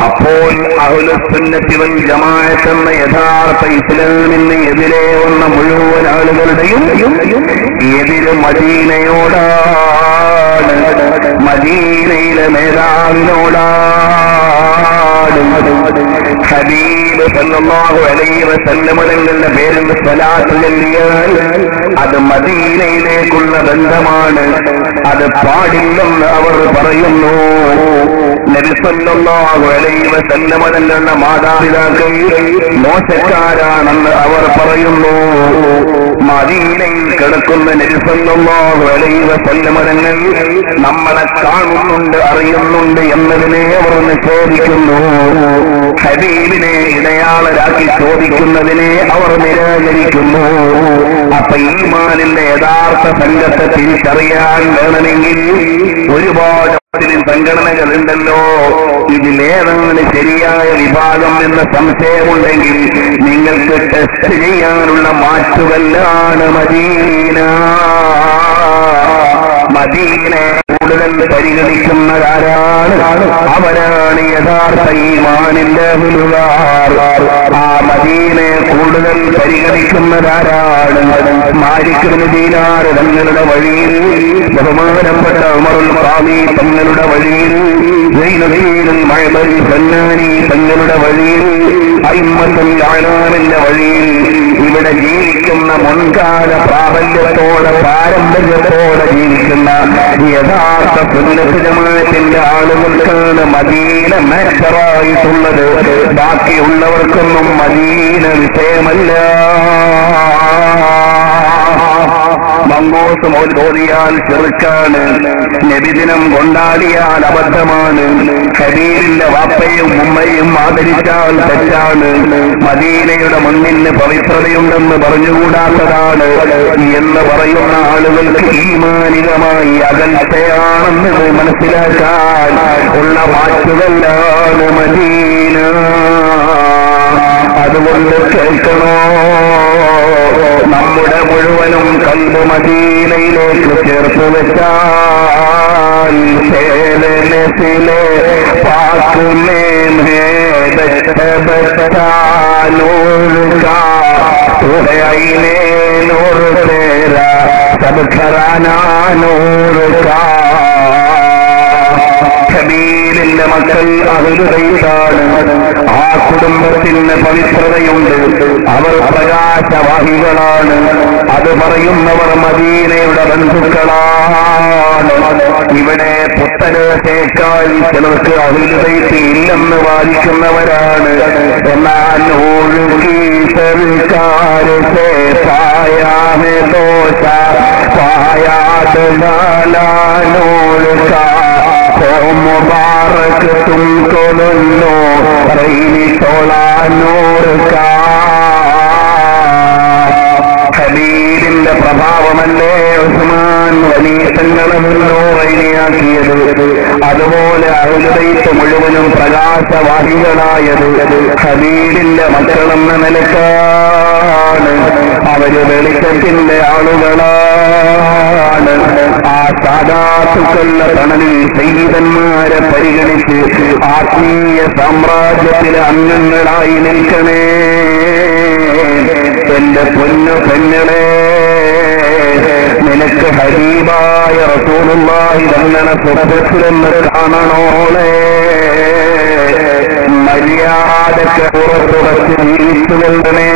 അപ്പോൾ അഹ്ലുസുന്നത്തി വൽ ജമാഅത്ത് എന്ന യഥാർത്ഥ ഇസ്ലാമിന് എതിരെ വന്ന മുഴുവൻ ആളുകളുടെയും എതിര് മദീനയോടാണ്, മദീനയിലെ നേതാവിനോടാണ്. ഹബീബ് സല്ലല്ലാഹു അലൈഹി വസല്ലം തങ്ങളുടെ പേരിൽ സ്വലാത്ത് ചൊല്ലിയാൽ അത് മദീനയിലേക്കുള്ള ബന്ധമാണ്. അത് പാടില്ലെന്ന് അവർ പറയുന്നു. നബി സല്ലല്ലാഹു അലൈഹി വസല്ലം തങ്ങളുടെ മാതാപിതാക്കൾ മോശക്കാരാണെന്ന് അവർ പറയുന്നു. മദീനയിൽ കിടക്കുന്ന നബി സല്ലല്ലാഹു അലൈഹി വസല്ലം തങ്ങൾ നമ്മളെ കാണുന്നുണ്ട്, അറിയുന്നുണ്ട് എന്നതിനെ അവർ നിഷേധിക്കുന്നു. ഹബീബിനെ ഇടയാളരാക്കി ചോദിക്കുന്നതിനെ അവർ നിരാകരിക്കുന്നു. അപ്പൊ ഈമാനിന്റെ യഥാർത്ഥ സംഘത്തെ തിരിച്ചറിയാൻ വേണമെങ്കിൽ ഒരുപാട് സംഘടനകളുണ്ടല്ലോ, ഇതിലേതാണ് ശരിയായ വിഭാഗം എന്ന സംശയമുണ്ടെങ്കിൽ നിങ്ങൾക്ക് ടെസ്റ്റ് ചെയ്യാനുള്ള മാറ്റുകല്ലാണ് മദീന. മദീനെ കൂടുതൽ പരിഗണിക്കുന്നവരാണ്, അവരാണ് യഥാർത്ഥ ഈമാനിന്റെ അഹ്ലുകാർ. ആ മദീനെ കൂടുതൽ പരിഗണിക്കുന്നവരാരാണ്? മാലിക് ഇബ്നു ദീനാർ തങ്ങളുടെ വഴിയിൽ, ബഹുമാനപ്പെട്ട ഉമറുൽ ഖാദി തങ്ങളുടെ വഴിയിൽ, സൈനുദ്ദീൻ മഅ്ബദി സന്നാനി തങ്ങളുടെ വഴിയിൽ, അയിമ്മത്തുൽ അഅ്ലാമിന്റെ വഴിയിൽ ഇവിടെ ജീവിക്കുന്ന മുൻകാല പ്രാബല്യത്തോടെ പാരമ്പര്യത്തോടെ ജീവിക്കുന്ന യഥാർത്ഥ സുന്നത്ത് ജമാഅത്തിന്റെ ആളുകൾക്കാണ് മദീന മാറ്ററായിട്ടുള്ളത്. ബാക്കിയുള്ളവർക്കൊന്നും മദീന വിഷയമല്ല. മങ്ങോസ് ഓതിയാൽ ചെറുക്കാണ്, നബിദിനം കൊണ്ടാടിയാൽ അബദ്ധമാണ്, ഹബീബിന്റെ വാപ്പയും ഉമ്മയും ആദരിച്ചാൽ തെറ്റാണ്, മദീനയുടെ മണ്ണിന് പവിത്രതയുണ്ടെന്ന് പറഞ്ഞുകൂടാത്തതാണ് എന്ന് പറയുന്ന ആളുകൾക്ക് ഈമാനികമായി അകൽച്ചയാണെന്ന് മനസ്സിലാക്കാൻ ഉള്ള വാക്കുകളാണ് മദീന. അതുകൊണ്ട് കേൾക്കണോ, നമ്മുടെ മുഴുവനും കൽബ് മദീനയിലേക്ക് ചേർത്ത് വെച്ചാൽ ശേലനസിലെ പാക്കുമേ നൂർ തേരാ സബ് ഖറാനാ നൂർ കാ. ഹബീബിൽ മക്കൾ അഹ്ലുൽ ബൈത്താണ്. ആ കുടുംബത്തിന് പവിത്രതയുണ്ട്. അവർ പ്രകാശവാഹികളാണ്. അത് പറയുന്നവർ മദീനയുടെ ബന്ധുക്കളാണ്. ഇവിടെ പുത്തനേക്കാൾ ചിലർക്ക് അഹ്ലുൽ ബൈത്ത് ഇല്ലെന്ന് വാദിക്കുന്നവരാണ്. എന്നാൽ ഒഴുകി സർക്കാർ സേ പായാ ഹേ ദോഷ പായാ ദലാനോൾ കാ ഹോ മുബാറക് തുംകോ ലോ റൈനി തോളാ നൂർ കാ. ഹബീബിന്റെ പ്രഭാവമല്ലേ ഉസ്മാൻ വലിയ തങ്ങളെ മുന്നോറയിയാക്കിയത്. അതുപോലെ അഹ്ലുൽ ബൈത്ത് മുഴുവനും പ്രകാശവാഹികളായത് ഹബീബിന്റെ മക്കളെന്ന നിലക്കാണ്. അവര് വെളിച്ചത്തിന്റെ ആളുകളാണ്. ആ സാദാത്തുക്കളുടെ തണലിൽ സയ്യിദന്മാരെ പരിഗണിച്ച് ആത്മീയ സാമ്രാജ്യത്തിലെ അംഗങ്ങളായി നിൽക്കണേ എന്റെ പൊന്നു പെങ്ങളെ. നിനക്ക് ഹബീബായ റസൂലുള്ളാഹി തങ്ങളെ സ്വപ്നത്തിലെന്ന് കാണണോളെ. മര്യാദക്ക് പുറത്തുവച്ച് ജീവിച്ചുകൊള്ളണേ.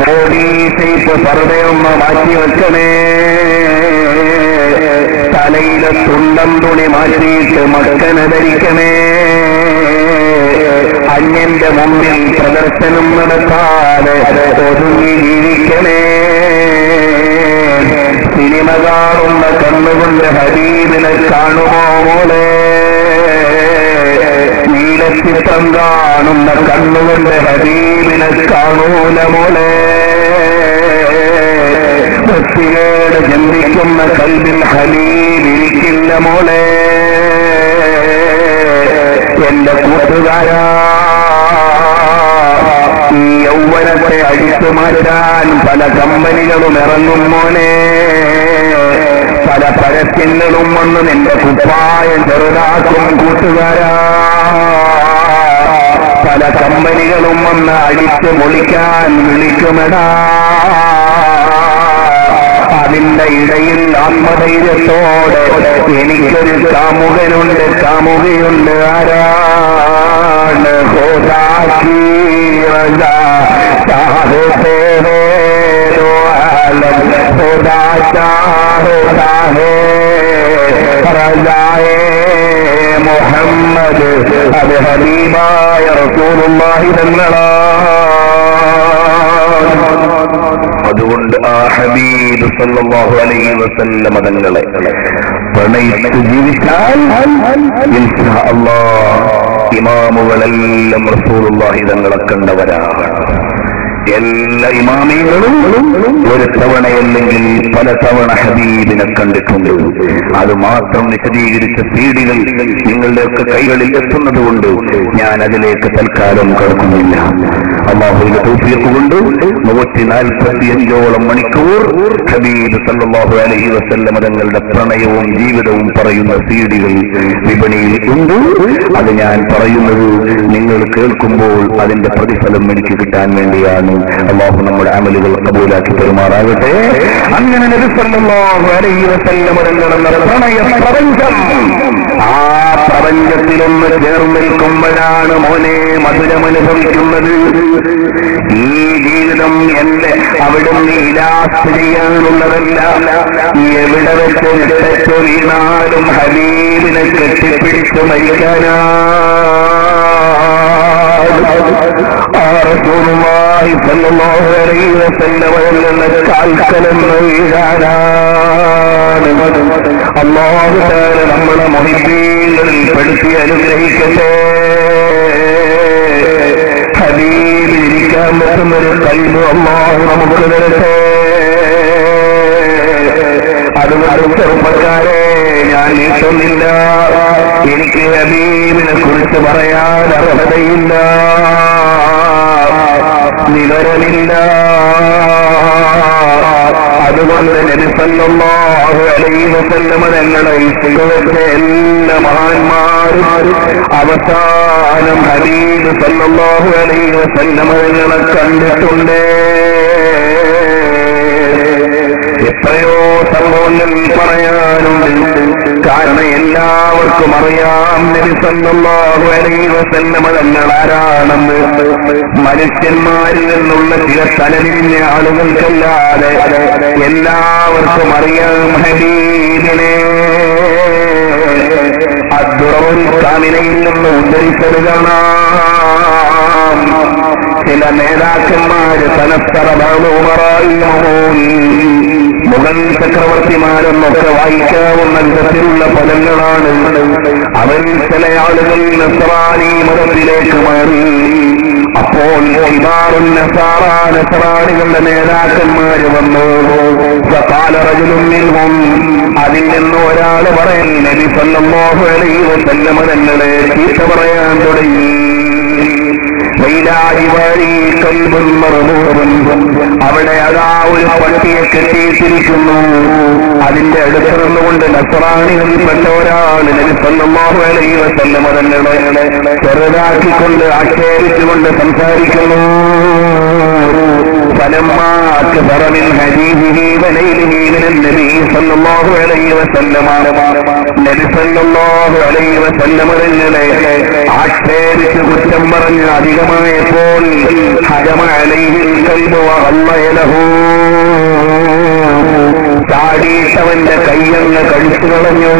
ബോഡി ഷേപ്പ് പർദ്ദയൊന്ന് മാറ്റി വെക്കണേ. തലയിലെ തുണ്ടം തുണി മാറ്റിയിട്ട് മക്കനെ ധരിക്കണേ. അന്യന്റെ മുമ്പിൽ പ്രദർശനം നടത്താതെ ഒതുങ്ങി ജീവിക്കണേ. സിനിമ കാണുന്ന കണ്ണുകൊണ്ട് ഹബീബിനെ കാണുമോ മോളെ? നീലച്ചിത്രം കാണുന്ന കണ്ണുകൊണ്ട് ഹബീബിനെ കാണൂല മോളെ. വൃത്തികേട് ചിന്തിക്കുന്ന കൽബിൽ ഹബീബ് ഇരിക്കില്ല മോളെ. എന്റെ കൂട്ടുകാരാ, ഈ യൗവനത്തെ അടിച്ചു മാറ്റാൻ പല കമ്പനികളും ഇറങ്ങും മോനെ. പല പരസ്യങ്ങളും വന്ന് നിന്റെ കുപ്പായം ചെറുതാക്കും കൂട്ടുകാരാ. പല കമ്പനികളും വന്ന് അടിച്ചു പൊളിക്കാൻ വിളിക്കുമെടാ. അതിന്റെ ഇടയിൽ ആത്മധൈര്യത്തോടെ എനിക്കൊരു കാമുകനുണ്ട്, കാമുകയുണ്ട്. ആരാണ്? ഹോദാക്കി റജാ ചാഹത്തെ ഹേ ദോ ആലം ഹോദാ ചാഹതാ ഹേ റജായേ മുഹമ്മദ്. അത് ഹബീബായ റസൂലുള്ളാഹി തങ്ങളാണ്. അതുകൊണ്ട് ആ ഹബീബ് സല്ലല്ലാഹു അലൈഹി വസല്ലം തങ്ങളെ പ്രണയിച്ചു ജീവിച്ചാൽ ഇൻഷാ അല്ലാഹ് ഇമാമുകളെല്ലാം റസൂലുള്ളാഹി തങ്ങളെ കണ്ടവരാണ്. എല്ലാ ഇമാമികളും ഒരു തവണയല്ലെങ്കിൽ പല തവണ ഹബീബിനെ കണ്ടിട്ടുണ്ട്. അത് മാത്രം വിശദീകരിച്ച സീഡികൾ നിങ്ങളുടെയൊക്കെ കൈകളിൽ എത്തുന്നത് കൊണ്ട് ഞാൻ അതിലേക്ക് തൽക്കാലം കടക്കുന്നില്ല. അല്ലാഹുവിന്റെ തൗഫീഖ് കൊണ്ട് 145ഓളം മണിക്കൂർ ഹബീബ് സല്ലല്ലാഹു അലൈഹി വസല്ലം തങ്ങളുടെ പ്രണയവും ജീവിതവും പറയുന്ന സീഡികൾ വിപണിയിൽ ഉണ്ട്. അത് ഞാൻ പറയുന്നത് നിങ്ങൾ കേൾക്കുമ്പോൾ അതിന്റെ പ്രതിഫലം എനിക്ക് കിട്ടാൻ വേണ്ടിയാണ്. അല്ലാഹു നമ്മുടെ അമലുകൾ കബൂലാക്കി പെരുമാറാകട്ടെ. അങ്ങനെ നബി സല്ലല്ലാഹു അലൈഹി വസല്ലം തങ്ങളുടെ പ്രണയ പ്രപഞ്ചം ആ പ്രപഞ്ചത്തിലൊന്ന് ചേർന്ന് നിൽക്കുമ്പോഴാണ് മോനെ മധുരം അനുഭവിക്കുന്നത്. ഈ ജീവിതം എന്റെ അവിടുന്ന് ഇലാസ് ചെയ്യാനുള്ളതല്ല. എവിടെ വെച്ച് തെറ്റു വീണാലും ഹബീബിനെ കെട്ടിപ്പിടിച്ചു മരിക്കാനാ. റസൂലുള്ളാഹി സ്വല്ലല്ലാഹു അലൈഹി വസല്ലം തങ്ങളുടെ കാൽക്കലെന്ന് വീഴാനാണ്. അല്ലാഹു തആല നമ്മളെ മുഹിബ്ബീങ്ങളിൽ പെടുത്തി അനുഗ്രഹിക്കട്ടെ. ഹബീബിൽ ഇരിക്കാൻ പറ്റുന്നൊരു ഖൽബ് അല്ലാഹു നമുക്ക് തരട്ടെ. അതുകൊണ്ട് ചെറുപ്പക്കാരെ ഞാൻ നീട്ടുന്നില്ല. എനിക്ക് ഹബീബിനെ കുറിച്ച് പറയാൻ അർഹതയില്ല, വിവരമില്ല. അതുകൊണ്ട് നബി സല്ലല്ലാഹു അലൈഹി വസല്ലം തങ്ങളെ ഇഷ്ടപ്പെട്ട എല്ലാ മഹാന്മാരും അവസാനം ഹബീബ് സല്ലല്ലാഹു അലൈഹി വസല്ലം തങ്ങളെ കണ്ടിട്ടുണ്ട്. എത്രയോ സംഭവങ്ങൾ പറയാനുണ്ട്. കാരണം എല്ലാവർക്കും അറിയാം നബി സല്ലല്ലാഹു അലൈഹി വസല്ലം തങ്ങൾ ആരാണെന്ന്. മനുഷ്യന്മാരിൽ നിന്നുള്ള ചില തലതിരിഞ്ഞ ആളുകൾക്കല്ലാതെ എല്ലാവർക്കും അറിയാം ഹബീബിനെ. അദ്ദുററുൽ കാമിലയിൽ നിന്ന് ഉദ്ധരിച്ചത് കാണാം. ചില നേതാക്കന്മാര് മുഗൾ ചക്രവർത്തിമാരെന്നൊക്കെ വായിക്കാവുന്ന വിധത്തിലുള്ള പദങ്ങളാണ്. അവരിൽ ചില ആളുകൾ നസ്രാനി മതത്തിലേക്ക് മാറി. അപ്പോൾ നസ്രാണികളുടെ നേതാക്കന്മാര് വന്നു. അതിൽ നിന്ന് ഒരാൾ പറയാൻ നബി സല്ലല്ലാഹു അലൈഹി വസല്ലം തങ്ങളെ ചീത്ത പറയാൻ തുടങ്ങി. അവിടെ അതാ ഒരു പട്ടിയെ കെട്ടിയിട്ടിരിക്കുന്നു. അതിന്റെ അടുത്ത് നിന്നുകൊണ്ട് നസ്രാണികളിൽപ്പെട്ട ഒരാൾ നബി സല്ലല്ലാഹു അലൈഹി വസല്ലം തങ്ങളെ ചെറുതാക്കിക്കൊണ്ട് ആക്ഷേപിച്ചുകൊണ്ട് സംസാരിക്കുന്നു. فلما أكثر من حديثه وليله من النبي صلى الله عليه وسلم നബി സല്ലല്ലാഹു അലൈഹി വസല്ലം തങ്ങളെ ആക്ഷേപിച്ച് കുറ്റം പറഞ്ഞ് അധികമായപ്പോൾ ഹജമ അലൈഹിൽ ഖൽബു വഅല്ലയ ലഹു, ചാടിയിട്ടവന്റെ കയ്യങ്ങ് കഴിച്ചു കളഞ്ഞു.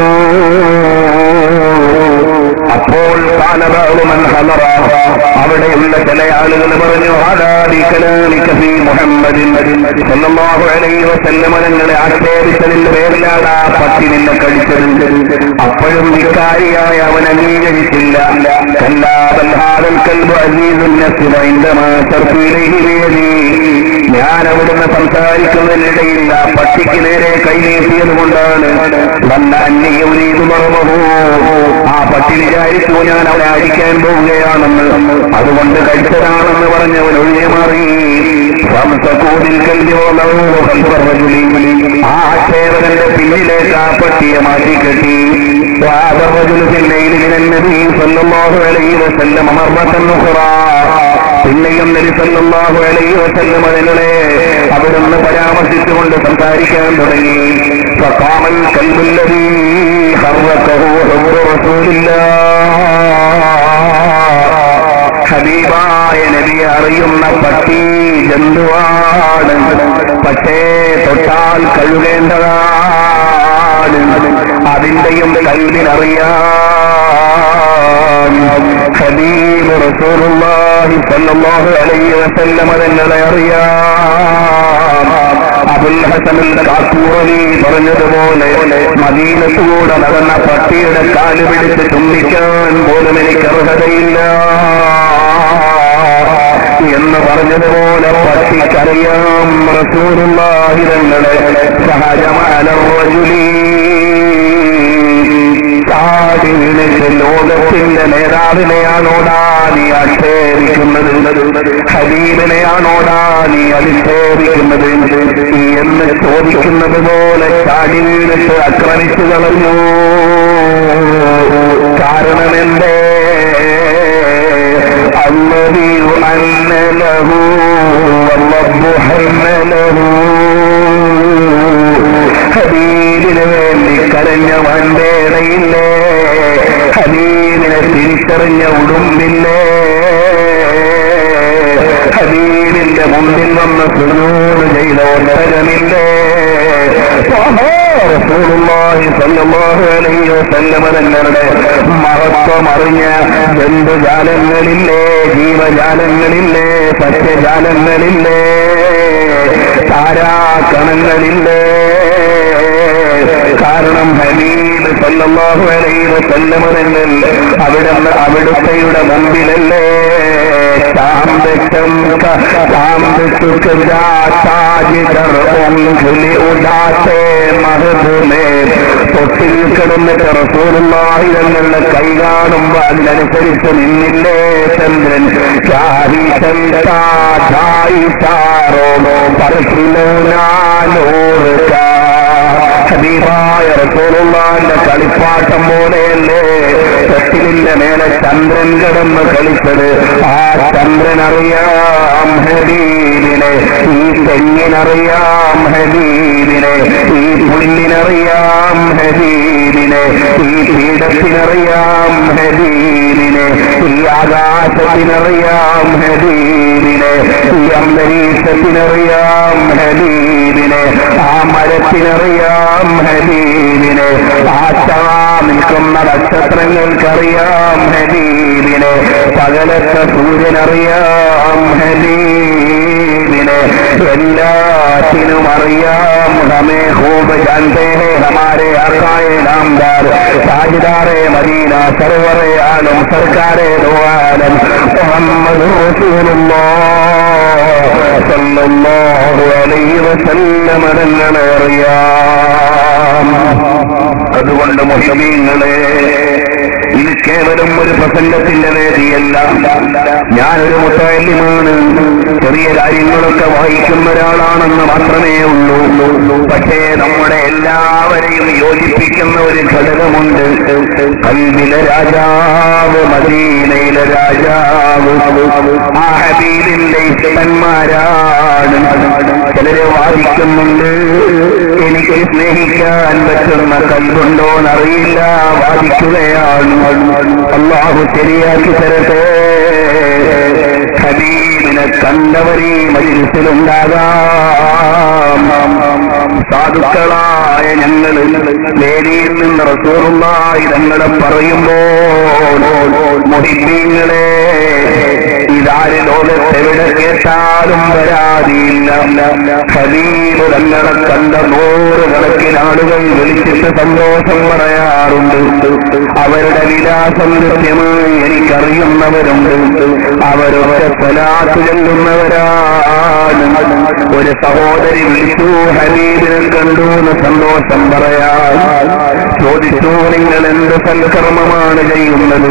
അപ്പോൾ അവിടെയുള്ള ചില ആളുകൾ പറഞ്ഞു മുഹമ്മദിൻ സല്ലല്ലാഹു അലൈഹി വസല്ലം തങ്ങളെ ആക്ഷേപിച്ചതിന്റെ പേരിലാണ് ആ പട്ടി നിന്നെ കഴിച്ചത്. അപ്പോഴും വികാരിയായ അവൻ അംഗീകരിച്ചില്ല. ഞാൻ അവിടുന്ന് സംസാരിക്കുന്നതിനിടയിൽ ആ പട്ടിക്ക് നേരെ കൈനീട്ടിയത് കൊണ്ടാണ് ആ പട്ടി വിചാരിച്ചു ഞാൻ അവനെ അടിക്കാൻ പോവുകയാണെന്ന്. അതുകൊണ്ട് കഴിച്ചതാണെന്ന് പറഞ്ഞവൻ ഒഴിഞ്ഞു മാറി. ആ ആക്ഷേപകന്റെ പിന്നിലേക്ക് ആ പട്ടിയെ മാറ്റിക്കെട്ടി. പിന്നെയും നബി സല്ലല്ലാഹു അലൈഹി വസല്ലം തങ്ങളെ അവിടുന്ന് പരാമർശിച്ചുകൊണ്ട് സംസാരിക്കാൻ തുടങ്ങി. ഫഖാമൽ കൽബുല്ലദീ ഖറഖഹു റസൂലുള്ളാഹ്. ഹബീബായ നബി അറിയുന്ന പട്ടി ജന്തുവാണ്, പക്ഷേ തൊട്ടാൽ കഴുകേണ്ടതാണ്. അതിന്റെയും കൽബിനറിയാം. ഹബീബ് റസൂലുള്ളാഹി സ്വല്ലല്ലാഹു അലൈഹി വസല്ലം തങ്ങളെ അറിയാം. അബുൽ ഹസനുൽ കാക്കൂറലി പറഞ്ഞതുപോലെ മദീനത്തൂടെ നടന്ന പട്ടിയുടെ കാല് പിടിച്ച് ചുംബിക്കാൻ പോലും എനിക്ക് അർഹതയില്ല എന്ന് പറഞ്ഞതുപോലെ പട്ടിക്കറിയാം റസൂലുള്ളാഹി തങ്ങളെ. സഹജമഅല റജുലി, ചാടി വീണിട്ട് ലോകത്തിന്റെ നേതാവിനെയാണോടാ നീ ആക്ഷേപിക്കുന്നത്, ഹബീബിനെയാണോടാ നീ അധിക്ഷേപിക്കുന്നത് എന്ന് ചോദിക്കുന്നത് പോലെ ചാടി വീണിട്ട് ആക്രമിച്ചു കളഞ്ഞു. കാരണമെന്തേ? അല്ലാഹു അന്നലഹു വറബ്ബു ഹമ്മലഹു. ഹബീബിന് വേണ്ടി കരഞ്ഞവൻ വേടയില്ലേ, ഹബീബിനെ തിരിച്ചറിഞ്ഞ ഉടുമ്പില്ലേ, ഹബീബിന്റെ മുമ്പിൽ വന്ന് സുജൂദ് ചെയ്ത ഒട്ടകമില്ലേ. റസൂലുള്ളാഹി സ്വല്ലല്ലാഹു അലൈഹി വസല്ലം തങ്ങളുടെ മഹത്വം അറിഞ്ഞ ജന്തുജാലങ്ങളില്ലേ, ജീവജാലങ്ങളില്ലേ, സസ്യജാലങ്ങളില്ലേ, താരാകണങ്ങളില്ലേ. കാരണം ഹബീബ് സല്ലല്ലാഹു അലൈഹി വസല്ലം തങ്ങൾ അവിടുത്തെയുടെ മുമ്പിലല്ലേ തൊട്ടിൽ കിടന്നിട്ട് റസൂലുള്ളാഹി തങ്ങളുടെ കൈ കാണുമ്പോ അതിനനുസരിച്ച് നിന്നില്ലേ ചന്ദ്രൻ. ഹബീബായ റസൂലുള്ളാഹിന്റെ കളിപ്പാട്ടം പോലെയല്ലേ തൊട്ടിലിന്റെ മേലെ ചന്ദ്രൻ കിടന്ന് കളിച്ചത്. ആ ചന്ദ്രനറിയാം ഹബീബിനെ, ഈ തെങ്ങിനറിയാം ഹബീബിനെ, ഈ പുല്ലിനറിയാം ഹബീബിനെ, ഈ പീഠത്തിനറിയാം ഹബീബിനെ, ഈ ആകാശത്തിനറിയാം ഹബീബിനെ, ഈ അന്തരീക്ഷത്തിനറിയാം ഹബീബിനെ, ആ മരത്തിനറിയാം ഹബീബിനെ, ആ നിൽക്കുന്ന നക്ഷത്രങ്ങൾക്കറിയാം ഹബീബിനെ, പകലത്തെ സൂര്യനറിയാം ഹബീബിനെ, എല്ലാത്തിനും അറിയാം. ഹമേ ഖൂബ് ജാൻതേ ഹേ ഹമാരെ ആഖായെ നാമദാർ താജ്ദാറെ മദീന സർവറെ ആലം സർക്കാരെ ദോ ആലം മുഹമ്മദുർ റസൂലുള്ളാഹ് സല്ലല്ലാഹു അലൈഹി വസല്ലം തങ്ങളെ അറിയാം. അതുകൊണ്ട് മുഹ്മിനീങ്ങളെ, ഇത് കേവലം ഒരു പ്രസംഗത്തിന്റെ വേദിയല്ല. ഞാനൊരു മുത്തഅല്ലിമാണ്, ചെറിയ കാര്യങ്ങളൊക്കെ വായിക്കുന്ന ഒരാളാണെന്ന് മാത്രമേ ഉള്ളൂ. പക്ഷേ നമ്മുടെ എല്ലാവരെയും യോജിപ്പിക്കുന്ന ഒരു ഘടകമുണ്ട്. ഖൽബിലെ രാജാവ്, മദീനയിലെ രാജാവ്, ആ ഹബീബിന്റെ ഇഷ്ടന്മാരാണ്. ചിലര് വാദിക്കുന്നുണ്ട്, എനിക്ക് സ്നേഹിക്കാൻ പറ്റുന്ന കൽബുണ്ടോന്നറിയില്ല, വാദിക്കുകയാണ്. അല്ലാഹു ശരിയാക്കി തരട്ടെ. ഹബീബിനെ കണ്ടവരീ മജ്‌ലിസിലുണ്ടാകാം. സാധുക്കളായ ഞങ്ങൾ വേദിയിൽ നിന്ന് റസൂലുള്ളാഹി തങ്ങളെ പറയുമ്പോൾ, മുഹിബ്ബീങ്ങളെ, ഇതാര് ലോകത്തെവിടെ കേട്ടാലും പരാതിയില്ല. ഹബീബ് തങ്ങളെ കണ്ട 100 കണക്കിന് ആളുകൾ വിളിച്ചിട്ട് സന്തോഷം പറയാറുണ്ട്. അവരുടെ വിലാസം കൃത്യമായി എനിക്കറിയുന്നവരുണ്ട്. അവരൊക്കെ സ്വലാത്ത് ചെല്ലുന്നവരാണ്. ഒരു സഹോദരി വിളിച്ചു, ഹബീബിനെ കണ്ടു എന്ന് സന്തോഷം പറയാൻ. ചോദിച്ചു, നിങ്ങൾ എന്ത് സൽക്കർമ്മമാണ് ചെയ്യുന്നത്?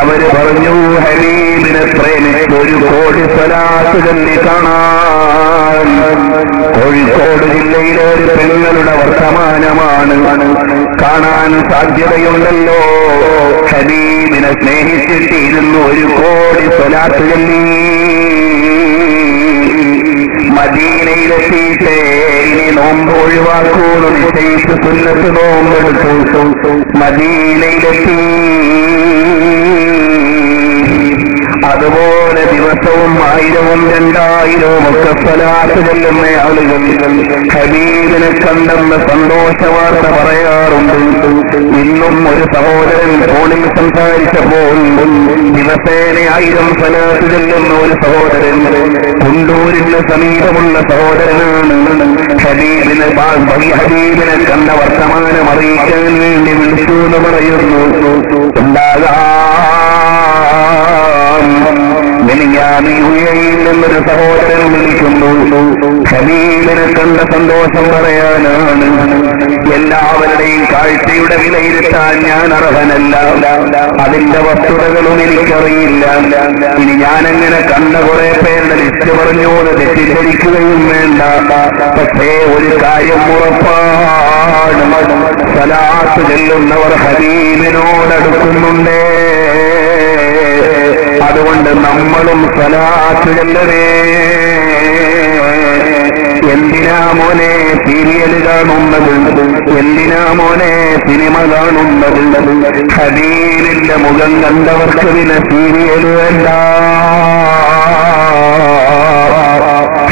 അവര് പറഞ്ഞു, ഹബീബിനെ പ്രേമിച്ച് 1 കോടി സ്വലാത്ത് ചൊല്ലി കാണാൻ. കോഴിക്കോട് ജില്ലയിലെ ഒരു പെണ്ണുങ്ങളുടെ വർത്തമാനമാണ്. കാണാൻ സാധ്യതയുണ്ടല്ലോ. ഹബീബിനെ സ്നേഹിച്ചിട്ട് 1 കോടി സ്വലാത്ത് ചൊല്ലി. മദീനയിലെത്തിയിട്ട് ഇനി നോമ്പ് ഒഴിവാക്കൂന്ന് നിശ്ചയിച്ച് സുന്നത്ത് നോമ്പെടുത്തു. മദീനയിലെത്തി. അതുപോലെ ദിവസവും 1000ഉം 2000ഉം ഒക്കെ സ്വലാത്ത് ചെല്ലുന്ന ആളുകൾ ഹബീബിനെ കണ്ടെന്ന് സന്തോഷ വാർത്ത പറയാറുണ്ട്. ഇന്നും ഒരു സഹോദരൻ ഫോണിൽ സംസാരിച്ചപ്പോൾ ദിവസേന 1000 സ്വലാത്ത് ചെല്ലുന്ന ഒരു സഹോദരൻ, കുണ്ടൂരിന് സമീപമുള്ള സഹോദരനാണ്. ഹബീബിനെ കണ്ട വർത്തമാനം അറിയിക്കാൻ വേണ്ടി വിളിച്ചു എന്ന് പറയുന്നു. യിൽ നിന്നൊരു സഹോദരൻ വിളിക്കുന്നു. ഹബീബിനെ കണ്ട സന്തോഷം പറയാനാണ്. എല്ലാവരുടെയും കാഴ്ചയുടെ വിലയിരുത്താൻ ഞാൻ അർഹനല്ല. അതിന്റെ വസ്തുതകളും എനിക്കറിയില്ല. ഇനി ഞാനെങ്ങനെ കണ്ട കുറെ പേരുടെ ലിസ്റ്റ് പറഞ്ഞു തെറ്റിദ്ധരിക്കുകയും വേണ്ട. പക്ഷേ ഒരു കാര്യം ഉറപ്പാണ്, സ്വലാത്ത് ചെല്ലുന്നവർ ഹബീബിനോടടുക്കുന്നുണ്ടേ. അതുകൊണ്ട് നമ്മളും സ്വലാത്ത് ചൊല്ലണേ. എന്തിനാ മോനെ സീരിയൽ കാണുന്നത്? എന്തിനാ മോനെ സിനിമ കാണുന്നത്? ഹബീബിന്റെ മുഖം കണ്ടവർക്ക് പിന്നെ സീരിയൽ വേണ്ട.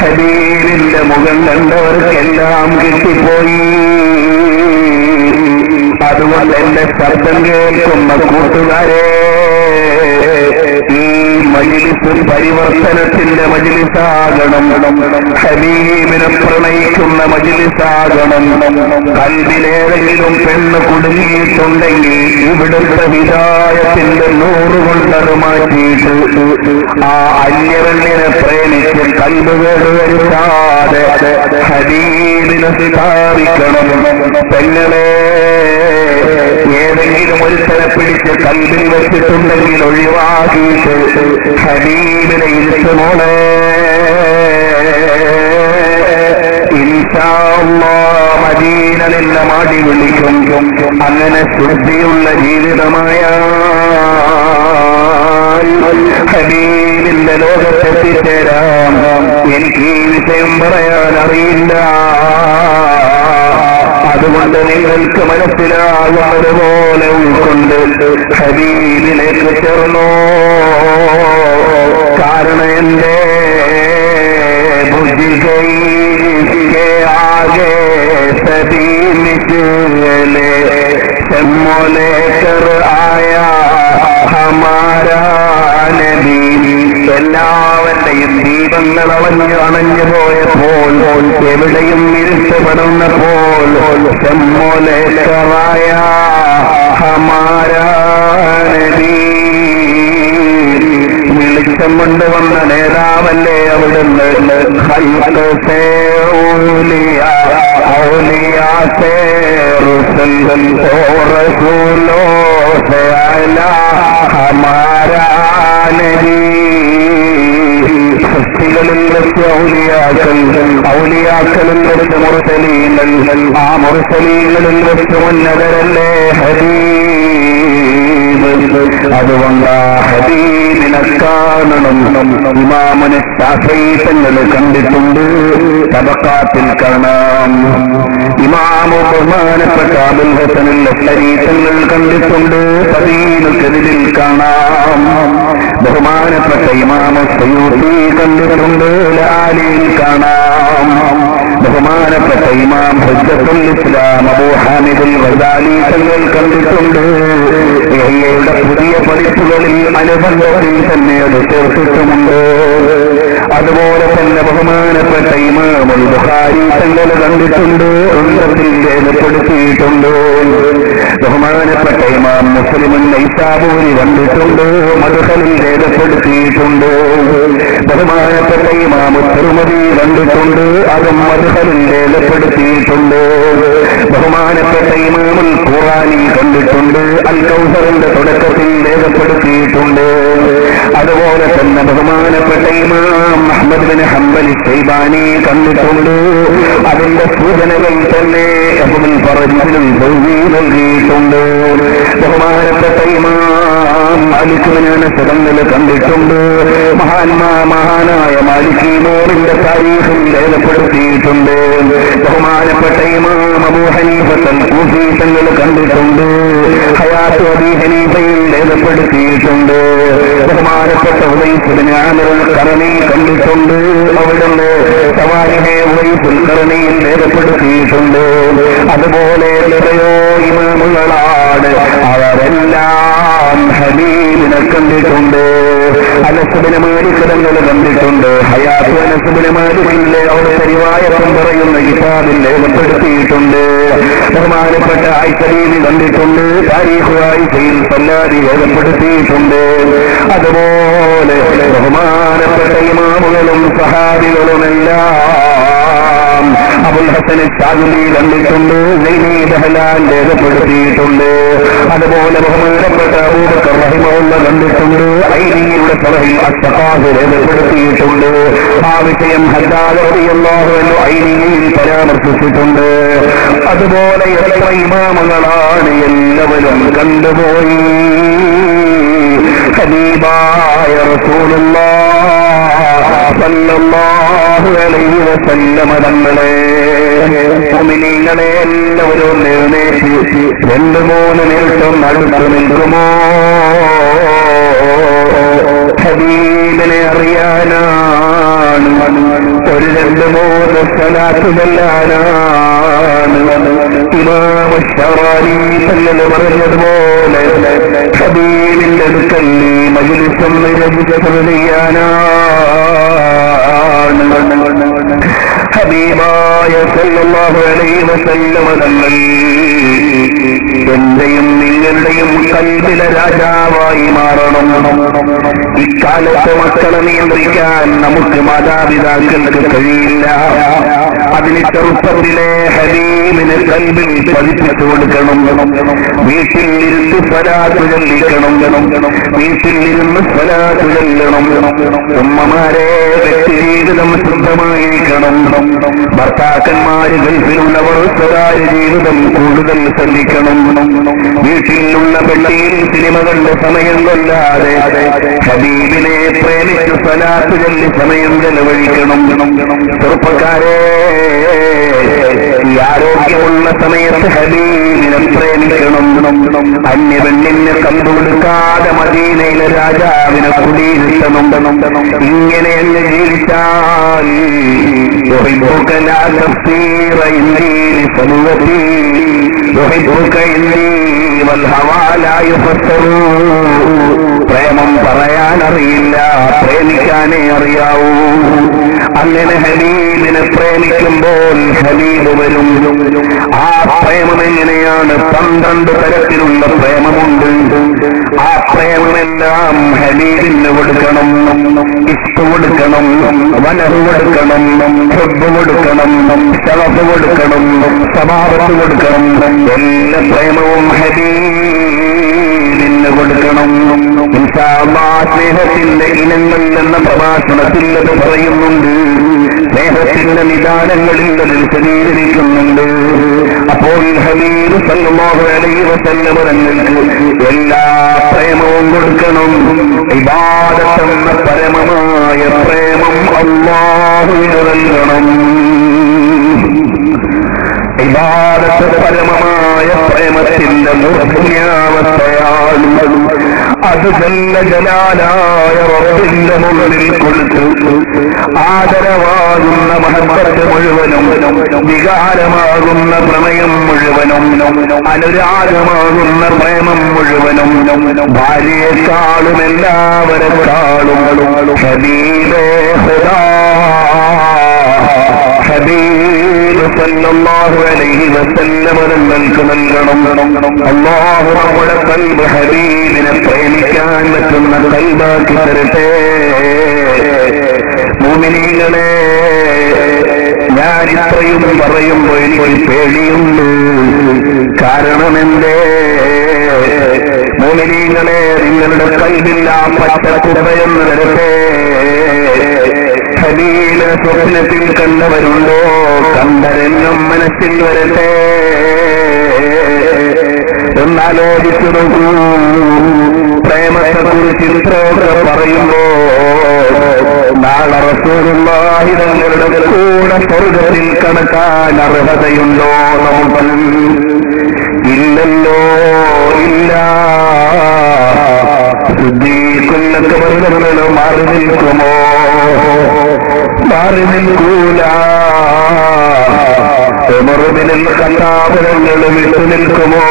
ഹബീബിന്റെ മുഖം കണ്ടവർക്കെല്ലാം കിട്ടിപ്പോയി. അതുകൊണ്ട് എന്റെ ശബ്ദം കേൾക്കുന്ന കൂട്ടുകാരെ, ഈ മജ്‌ലിസ് പരിവർത്തനത്തിന്റെ മജ്‌ലിസാകണം. ഹബീബിനെ പ്രണയിക്കുന്ന മജ്‌ലിസാകണം. കൽബിലേതെങ്കിലും പെണ്ണ് കുടുങ്ങിയിട്ടുണ്ടെങ്കിൽ ഇവിടുത്തെ ഹിദായത്തിന്റെ 100 കൊണ്ടത് മാറ്റിയിട്ട് ആ അന്യവെണ്ണിനെ പ്രേമിച്ച് കൽബ് കേടുവരുത്താതെ ഹബീബിനെ സ്ഥാപിക്കണം. പെങ്ങളെ, ഏതെങ്കിലും ഒരുത്തനെ പിടിച്ച് കൽബിൽ വെച്ചിട്ടുണ്ടെങ്കിൽ ഒഴിവാക്കിയിട്ട് ഹബീബിനെ ഇരുത്തുമോളെ. ഇൻഷാ അല്ലാഹ് മദീന നിന്നെ മാടി വിളിക്കും. അങ്ങനെ ശുദ്ധിയുള്ള ജീവിതമായ ഹബീബിന്റെ ലോകത്തെത്തിച്ചേരാം. എനിക്ക് ഈ വിഷയം പറയാൻ അറിയില്ല. അതുകൊണ്ട് നിങ്ങൾക്ക് മനസ്സിലാകുന്നതുപോലെ ഉൾക്കൊണ്ട് ഹബീബിലേക്ക് ചേർന്നോ. കാരണം എന്റെ बुझ गई के आगे सभी निकले शम्मो लेकर आया हमारा नबी. എല്ലാവരുടെയും ദീപങ്ങൾ അണഞ്ഞു പോയപ്പോൾ, എവിടെയും ഇരുട്ടപ്പെടുന്നപ്പോൾ ശമ്മോ ലേക്കർ ആയാ ഹമാരാ നബി. വെളിച്ചം കൊണ്ടുവന്ന നേതാവല്ലേ അവിടുന്ന്. ഖൽഖ് സേ ഔലിയാ, ഔലിയാ സേ റുസുൽ, ഓ റസൂലോ സേ അലാ ഹമാരാ നബി. സൃഷ്ടികളിൽ വെച്ച് ഔലിയാക്കൾ, ഔലിയാക്കളിൽ വെച്ച് മുർസലീങ്ങൾ, ആ മുർസലീങ്ങളിൽ വെച്ച് ഉന്നതരല്ലേ ഹബീബ്. അതുകൊണ്ട് ആ ഹബീബിനെ കാണണം. ഇമാമുൽ ശാഫിഈ തങ്ങൾ കണ്ടിട്ടുണ്ട്, തബഖാത്തിൽ കാണാം. ഇമാമു ബഹുമാനപ്പെട്ട അബുൽ ഹസനുൽ അശ്അരി തങ്ങൾ കണ്ടിട്ടുണ്ട്, തദീനുൽ കദിബിൽ കാണാം. ബഹുമാനപ്പെട്ട ഇമാമു സയൂത്തി കണ്ടിട്ടുണ്ട്, ലാലിയിൽ കാണാം. ബഹുമാനപ്പെട്ട ഇമാം ഹുജ്ജത്തുൽ ഇസ്ലാം അബൂ ഹാമിദുൽ ഗസാലി തങ്ങൾ കണ്ടിട്ടുണ്ട്. യുടെ പുതിയ പതിപ്പുകളിൽ അനുബന്ധത്തിൽ തന്നെ അത് ചേർത്തിട്ടുമുണ്ട്. അതുപോലെ തന്നെ ബഹുമാനപ്പെട്ട ഇമാമുൽ ബുഖാരി തങ്ങൾ കണ്ടിട്ടുണ്ട്, ഗ്രന്ഥത്തിൽ രേഖപ്പെടുത്തിയിട്ടുണ്ട്. ബഹുമാനപ്പെട്ട ഇമാം മുസ്ലിമുൻ നൈസാബൂരി കണ്ടിട്ടുണ്ട്, മദ്ഖലിൽ രേഖപ്പെടുത്തിയിട്ടുണ്ട്. ബഹുമാനപ്പെട്ട ഇമാം തിർമിദി കണ്ടിട്ടുണ്ട്, അതും മദ്ഖലിൽ രേഖപ്പെടുത്തിയിട്ടുണ്ട്. ബഹുമാനപ്പെട്ട ഇമാമുൽ ഖുറാനി കണ്ടിട്ടുണ്ട്, അൽ കൗസറിന്റെ തുടക്കത്തിൽ രേഖപ്പെടുത്തിയിട്ടുണ്ട്. അതുപോലെ തന്നെ ബഹുമാനപ്പെട്ട ഇമാം അഹ്മദ് ബിൻ ഹംബൽ ശൈബാനി കണ്ടിട്ടുണ്ട്. അതിന്റെ സൂചനകൾ തന്നെ അബുൽ ഫറജിൽ നൽകിയിട്ടുണ്ട്. ബഹുമാനപ്പെട്ട ഇമാം മാലിക് ബിൻ അനസ് തങ്ങൾ കണ്ടിട്ടുണ്ട്. മഹാനായ മാലിക് ഇമാമിന്റെ താരീഖിൽ രേഖപ്പെടുത്തിയിട്ടുണ്ട്. ബഹുമാനപ്പെട്ട ഇമാം അബൂ ഹനീഫത്തുൽ കൂഫി തങ്ങൾ കണ്ടിട്ടുണ്ട്, ഹയാത്ത് അബീ ഹനീഫയിൽ രേഖപ്പെടുത്തിയിട്ടുണ്ട്. ബഹുമാനപ്പെട്ട ഉവൈസ് ബിൻ ആമിർ അൽ ഖറനി കണ്ടിട്ടുണ്ട്, അവിടുന്ന് സവാഹിഹെ ഉവൈസുൽ ഖറനിയിൽ രേഖപ്പെടുത്തിയിട്ടുണ്ട്. അതുപോലെ എത്രയോ ഇമാമുകളാണ്, അവരെല്ലാം ഹബീബിനെ കണ്ടിട്ടുണ്ട്. അനസ് ബിൻ മാലിക് തങ്ങൾ കണ്ടിട്ടുണ്ട്, ഹയാത്ത് അനസ് ബിൻ മാലിക്കിന്റെ അവിടുത്തെ റിവായത്തും പറയുന്ന കിതാബിൽ രേഖപ്പെടുത്തിയിട്ടുണ്ട്. ബഹുമാനപ്പെട്ട ആയിഷ ബീവി കണ്ടിട്ടുണ്ട്, താരീഖ് ആയിഷയിൽ സല്ലാദി രേഖപ്പെടുത്തിയിട്ടുണ്ട്. അതുപോലെ ബഹുമാനപ്പെട്ട ഇമാമുകളും സഹാബികളുമെല്ലാം അബുൽ ഹസൻ ശാദിലി കണ്ടിട്ടുണ്ട്, സൈനി ദഹ്ലാൻ രേഖപ്പെടുത്തിയിട്ടുണ്ട്. അതുപോലെ ബഹുമാനപ്പെട്ട അബൂബക്കർ റഹിമഹുല്ലാഹ് കണ്ടിട്ടുണ്ട്, ഐനിയുടെ സറഹിൽ അസ്സഖാഫ് രേഖപ്പെടുത്തിയിട്ടുണ്ട്. ആ വിഷയം ഹദ്ദാദ് റളിയല്ലാഹു അൻഹു ഐനിയിൽ പരാമർശിച്ചിട്ടുണ്ട്. അതുപോലെ എത്ര ഇമാമുകളാണ് എല്ലാവരും കണ്ടുപോയി ഹബീബായ റസൂലുള്ളാഹ് സല്ലല്ലാഹു അലൈഹി വസല്ലം തങ്ങളെ. മുഅ്മിനീങ്ങളെ എല്ലാവരും എഴുന്നേറ്റ് 2-3 നിമിഷം അടുത്ത് നിൽക്കുമോ? ഹബീബിനെ അറിയാനാണ്, ഒരു 2-3 സ്വലാത്ത് ചൊല്ലാനാണ്. ഇമാം ശറാനി തങ്ങൾ പറഞ്ഞതുപോലെ ഹബീബിന്റെ അടുക്കൽ മജ്‌ലിസും ചെയ്യാനാണ്. ഹബീബായ സല്ലല്ലാഹു അലൈഹി വസല്ലം തങ്ങൾ എന്റെയും നിങ്ങളുടെയും കൽബിലെ രാജാവായി മാറണം. ഇക്കാലത്ത് മക്കളെ നിയന്ത്രിക്കാൻ നമുക്ക് മാതാപിതാക്കൾക്ക് കഴിയില്ല. അതിന് ചെറുപ്പത്തിലെ ഹബീബിനെ കൽബിൽ പതിപ്പിച്ചു കൊടുക്കണം. വീട്ടിൽ ഇരുന്ന് സ്വലാത്ത് ചൊല്ലിക്കണം, വീട്ടിൽ ഇരുന്ന് സ്വലാത്ത് ചൊല്ലണം. ഉമ്മമാരെ വ്യക്തി ജീവിതം ശുദ്ധമായിരിക്കണം. ഭർത്താക്കന്മാര് ഗൾഫിലുള്ളവർ സ്വകാര്യ ജീവിതം കൂടുതൽ ശ്രദ്ധിക്കണം. വീട്ടിലുള്ള പെട്ടിയിൽ സിനിമ കണ്ട് സമയം കൊല്ലാതെ ഹബീബിനെ പ്രേമിച്ച് സ്വലാത്ത് ചൊല്ലി സമയം ചെലവഴിക്കണം. ചെറുപ്പക്കാരെ, ഈ ആരോഗ്യമുള്ള സമയത്ത് ഹബീബിനെ പ്രേമിക്കണം. അന്യപെണ്ണിനെ കണ്ടുകൊടുക്കാതെ മദീനയിലെ രാജാവിനെ കുടിയിരുത്തണം. ഇങ്ങനെ അങ്ങ് ജീവിച്ചാൽ പ്രേമം പറയാനറിയില്ല, പ്രേമിക്കാനേ അറിയാവൂ. അങ്ങനെ ഹബീബിനെ പ്രേമിക്കുമ്പോൾ ഹബീബ് വരും. ആ പ്രേമം എങ്ങനെയാണ്? 12 തരത്തിലുള്ള പ്രേമമുണ്ട്. ആ പ്രേമമെല്ലാം ഹബീബിന് കൊടുക്കണം. ഇഷ്ട് കൊടുക്കണം, വനഹ് കൊടുക്കണം, ഹുബ്ബ് കൊടുക്കണം, ശറഫ് കൊടുക്കണം, സമാവത്ത് കൊടുക്കണം. എല്ലാ പ്രേമവും ഹബീബിന് കൊടുക്കണം. ഇൻഷാ അല്ലാഹ് സ്നേഹത്തിന്റെ ഇനങ്ങൾ എന്ന പ്രഭാഷണത്തിൽ അത് പറയുന്നുണ്ട്. സ്നേഹത്തിന്റെ നിദാനങ്ങളിൽ അത് വിശദീകരിക്കുന്നുണ്ട്. അപ്പോൾ ഹബീബ് സല്ലല്ലാഹു അലൈഹി വസല്ലം തങ്ങൾക്ക് എല്ലാ പ്രേമവും കൊടുക്കണം. ഇബാദത്തെന്ന പരമമായ പ്രേമം അല്ലാഹുവിന് നൽകണം. ഇബാദത്ത് പരമമായ പ്രേമത്തിന്റെ മൂർധന്യാവസ്ഥയാണ്. അത് ജല്ല ജലാലായ റബ്ബിന്റെ മുകളിൽ കൊടുത്തു ആദരവാകുന്ന മഹബ്ബത്ത് മുഴുവനും, വികാരമാകുന്ന പ്രണയം മുഴുവനും, അനുരാഗമാകുന്ന പ്രേമം മുഴുവനും, ഭാര്യയെക്കാളും എല്ലാവരെക്കാളും ഹബീബേ ഖുദാ ഹബീബ് സല്ലല്ലാഹു അലൈഹി വസല്ലം തങ്ങൾക്ക് നൽകണം. അല്ലാഹു നമ്മുടെ ഖൽബ് ഹബീബിനെ പ്രേമിക്കാൻ പറ്റുന്ന ഖൽബാക്കി തരട്ടെ. മുഅ്മിനീങ്ങളെ, ഞാൻ ഇത്രയും പറയുമ്പോൾ എനിക്ക് പേടിയുണ്ട്. കാരണം എന്തേ? മുഅ്മിനീങ്ങളെ, നിങ്ങളുടെ ഖൽബിൽ ആ പച്ചക്കുപ്പയെന്ന് വരട്ടെ. ഹബീബിനെ സ്വപ്നത്തിൽ കണ്ടവരുണ്ടോ? കണ്ടരെന്നും മനസ്സിൽ വരട്ടെ. ഒന്നാലോചിച്ചു നോക്കൂ. പ്രേമത്തെക്കുറിച്ച് ഇത്രയൊക്കെ പറയുമ്പോ നാളെ റസൂലുള്ളാഹി തങ്ങളുടെ കൂടെ സ്വർഗ്ഗത്തിൽ കടക്കാൻ അർഹതയുണ്ടോ നമുക്ക്? ഇല്ലല്ലോ, ഇല്ല. സിദ്ദീഖുന്നൊക്കെ പറഞ്ഞോ മാറി നിൽക്കുമോ? മാറി നിൽക്കൂല. ഉമർ ഇബ്നുൽ ഖത്താബ് തങ്ങൾ വിട്ടു നിൽക്കുമോ?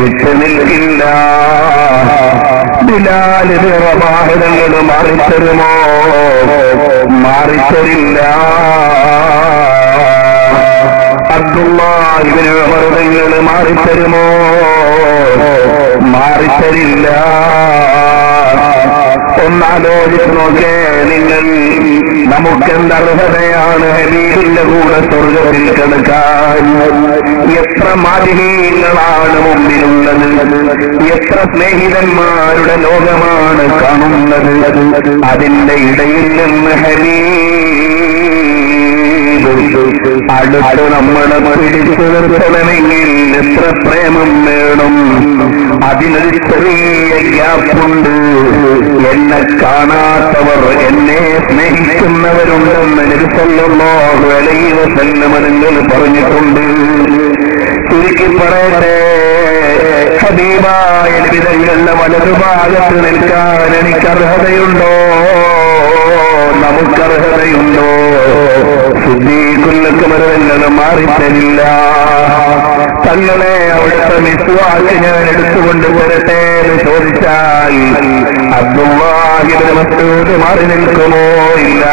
വിട്ടു നിൽക്കില്ല. ബിലാൽ ഇബ്നു റബാഹ് തങ്ങൾ മാറിത്തരുമോ? മാറിത്തരില്ല. അബ്ദുല്ലാഹ് ഇബ്നു ഉമർ തങ്ങൾ മാറിത്തരുമോ? മാറിത്തരില്ല. ഒന്നാലോചിച്ച് നോക്കേ നിങ്ങൾ. നമുക്കെന്ത് അർഹതയാണ് ഹബീബിന്റെ കൂടെ സ്വർഗ്ഗത്തിൽ കിടക്കാൻ? എത്ര മാതിഹീങ്ങളാണ് മുമ്പിലുള്ളത്, എത്ര സ്നേഹിതന്മാരുടെ ലോകമാണ് കാണുന്നത്. അതിന്റെ ഇടയിൽ നിന്ന് അടുത്ത് നമ്മളെ പിടിച്ചു നിർത്തണമെങ്കിൽ എത്ര പ്രേമം വേണം? അതിനൊരു ചെറിയ ഗ്യാപ്പുണ്ട്. എന്നെ കാണാത്തവർ എന്നെ സ്നേഹിക്കുന്നവരുണ്ടെന്ന് നബി സല്ലല്ലാഹു അലൈഹി വസല്ലം തങ്ങൾ പറഞ്ഞിട്ടുണ്ട്. ചുരുക്കി പറയട്ടെ, ഹബീബായ നബി തങ്ങളുടെ വലതുഭാഗത്ത് നിൽക്കാൻ എനിക്ക് അർഹതയുണ്ടോ? നമുക്കർഹതയുണ്ടോ? സിദ്ദീഖുന്നൊക്കെ മരുതങ്ങൾ മാറിത്തരില്ല. തങ്ങളെ അവിടുത്തെ മിസ്വാക്ക് ഞാൻ എടുത്തുകൊണ്ട് വരട്ടെ എന്ന് ചോദിച്ചാൽ അബ്ദുല്ലാഹി ഇബ്നു മസ്ഊദ് മാറി നിൽക്കുമോ? ഇല്ല.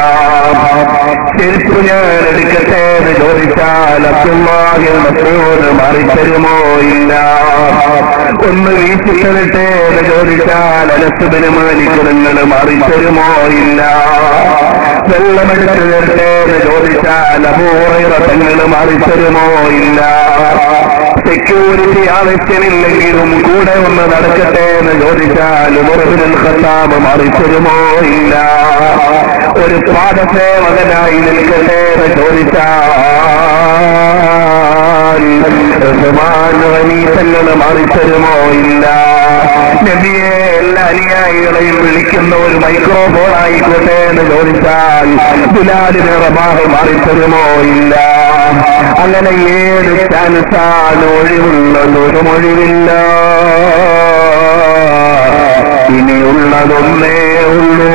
ചെരുപ്പ് ഞാൻ എടുക്കട്ടെ എന്ന് ചോദിച്ചാൽ അബ്ദുല്ലാഹി ഇബ്നു മസ്ഊദ് മാറിത്തരുമോ? ഇല്ല. ഒന്ന് വീശിത്തരട്ടെ എന്ന് ചോദിച്ചാൽ അനസ് ഇബ്നു മാലിക് തങ്ങൾ മാറിത്തരുമോ? ഇല്ല. വെള്ളമെടുത്ത് തരട്ടെ എന്ന് ചോദിച്ചാൽ അബൂ ഹുറൈറ തങ്ങൾ മാറിത്തരുമോ? ഇല്ല. സെക്യൂരിറ്റി ആവശ്യമില്ലെങ്കിലും കൂടെ ഒന്ന് നടക്കട്ടെ എന്ന് ചോദിച്ചാൽ ഉമർ ഇബ്നുൽ ഖത്താബ് മാറിത്തരുമോ? ഇല്ല. ഒരു പാദസേവകനായി നിൽക്കട്ടെ എന്ന് ചോദിച്ചാൽ ഉസ്മാൻ ഗനി തങ്ങൾ മാറിത്തരുമോ? ഇല്ല. നബിയെ എല്ലാ അനുയായികളെയും വിളിക്കുന്ന ഒരു മൈക്രോഫോൺ ആയിക്കോട്ടെ എന്ന് ചോദിച്ചാൽ ബിലാൽ ഇബ്നു റബാഹ് മാറിത്തരുമോ? ഇല്ല. അങ്ങനെ ഏത് ചാൻസാണ് ഒഴിവുള്ളതൊരു ഒഴിവില്ല. ഇനിയുള്ളതൊന്നേ ഉള്ളൂ.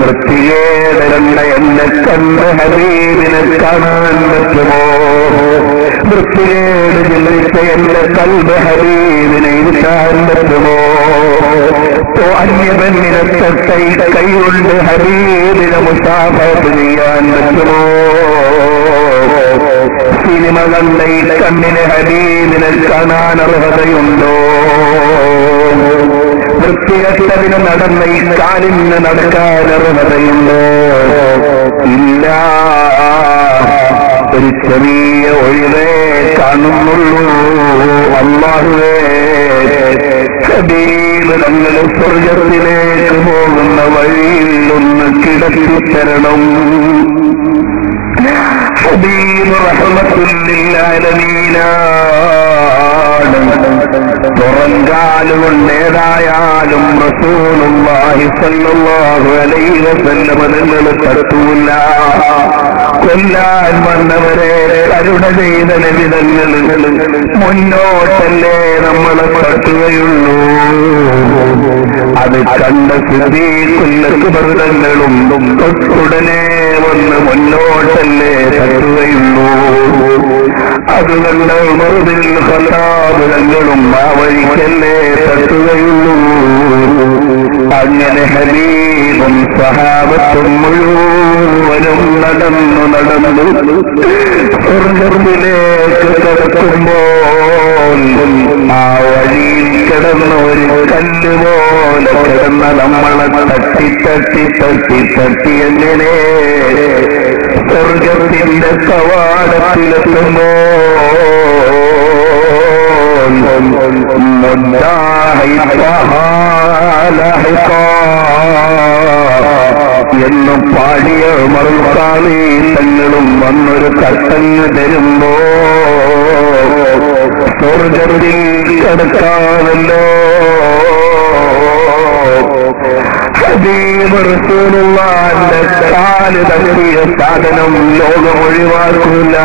വൃത്തികേടരണ്ട എന്നെ കണ്ട് ഹബീബിനെ കാണാൻ പറ്റുമോ? വൃത്തികേട് ചിന്തിച്ച എന്റെ കൽബ് ഹബീബിനെ ഇരുത്താൻ പറ്റുമോ? അന്യപെണ്ണിനെ തൊട്ടൈ കൈകൊണ്ട് ഹബീബിനെ മുസാഫത്ത് ചെയ്യാൻ പറ്റുമോ? സിനിമ കണ്ട ഈ കണ്ണിന് ഹബീബിനെ കാണാൻ അർഹതയുണ്ടോ? വൃത്തികെട്ടതിന് നടന്ന ഈ കാലിന് നടക്കാൻ അർഹതയുണ്ടോ? ഇല്ല. ഒരു ചെറിയ ഒഴിവേ കാണുന്നുള്ളൂ. അല്ലാഹുവേ, ഹബീബ് തങ്ങൾ സ്വർഗ്ഗത്തിലേക്ക് പോകുന്ന വഴിയിൽ ഒന്ന് കിടത്തിത്തരണം. ഹബീബ് റഹ്മത്തുൽ ലിൽ ആലമീനാണ്. പുറങ്കാലുകൊണ്ട് ഏതായാലും റസൂലുള്ളാഹി സ്വല്ലല്ലാഹു അലൈഹി വസല്ലം തങ്ങൾ തടുത്തൂല്ല. കൊല്ലാൻ വന്നവരെ കരുണ ചെയ്ത നബി തങ്ങൾ മുന്നോട്ടല്ലേ നമ്മളെ തട്ടുകയുള്ളൂ. അത് കണ്ട സിദ്ദീഖുൽ അക്ബർ തങ്ങളും തൊട്ടുടനെ വന്ന് മുന്നോട്ടല്ലേ തട്ടുകയുള്ളൂ. അത് കണ്ട ഉമർ ബിൻ ഖത്താബ് തങ്ങളും ആ വഴിക്കല്ലേ തട്ടുകയുള്ളൂ. അങ്ങനെ ഹബീബും സഹാബത്തും മുഴുവനും നടന്നു സ്വർഗ്ഗത്തിലേക്ക് കടക്കുമ്പോൾ ആ വഴിയിൽ കിടന്ന ഒരു കല്ല് പോലെ കിടന്ന നമ്മളെ തട്ടി എങ്ങനെ സ്വർഗ്ഗത്തിന്റെ കവാടത്തിലെത്തുമ്പോ എന്ന് പാടിയ മറുകാളി തങ്ങളും വന്നൊരു കട്ടങ്ങ് തരുമ്പോ സ്വർഗ്ഗത്തിൽ കിടക്കാമല്ലോ. ഹബീബ് റസൂലുള്ളാഹിന്റെ കാല് തട്ടിയ സാധനം ലോകം ഒഴിവാക്കൂല.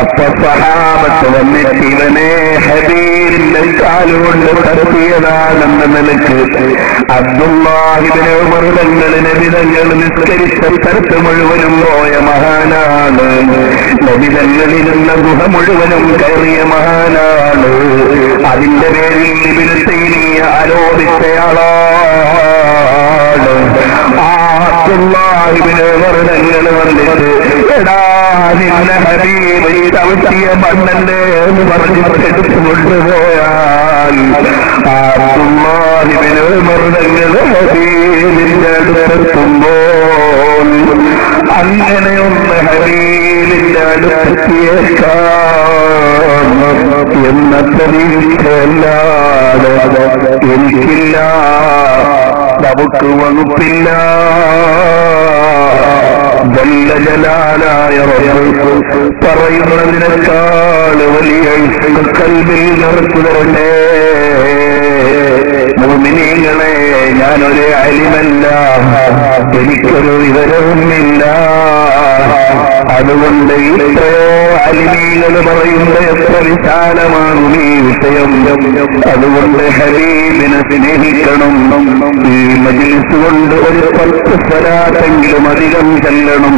അപ്പൊ സഹാബത്ത് വന്നിട്ട് ഇവനെ ഹബീബിന്റെ കാലുകൊണ്ട് തട്ടിയതാണെന്ന നിലക്ക് അബ്ദുല്ലാഹി ഇബ്നു ഉമർ തങ്ങൾ നബി തങ്ങൾ നിസ്കരിച്ച സ്ഥലത്ത് മുഴുവനും പോയ മഹാനാണ്. നബി തങ്ങൾ ഇരുന്ന ഗുഹ മുഴുവനും കയറിയ മഹാനാണ്. അതിന്റെ പേരിൽ ഇബ്നു തൈമിയ്യ ആരോപിച്ചയാളാണ്. അബ്ദുല്ലാഹി ഇബ്നു ഉമർ തങ്ങൾ വന്നിട്ട് എടാ നിന്നെ ഹബീബ് ചവിട്ടിയ മണ്ണല്ലേ എന്ന് പറഞ്ഞ് എടുത്തു കൊണ്ടുപോയാൽ അബ്ദുല്ലാഹി ഇബ്നു ഉമർ തങ്ങൾ ഹബീബിന്റെ അടുത്തെത്തുമ്പോൾ അങ്ങനെയൊന്ന് ഹബീബിന്റെ അടുത്തെത്തിയേക്കാം എന്ന പ്രതീക്ഷയല്ലാതെ എനിക്കില്ല, നമുക്ക് വകുപ്പില്ല. ജലാലായ പറയുന്നതിനേക്കാൾ വലിയ കൽബിൽ നിറച്ചു തരണ്ടേ. മുഅ്മിനീങ്ങളെ, ഞാനൊരു അലിമല്ല, എനിക്കൊരു വിവരവുമില്ല. അതുകൊണ്ട് ഇത്രയോ അലിമീങ്ങൾ പറയുന്നത് എത്ര വിശാലമാകും ഈ വിഷയം. അതുകൊണ്ട് ഹബീബിനെ സ്നേഹിക്കണം. ഈ മജ്‌ലിസ് കൊണ്ട് ഒരു 10 സ്വലാത്തെങ്കിലും അധികം ചെല്ലണം.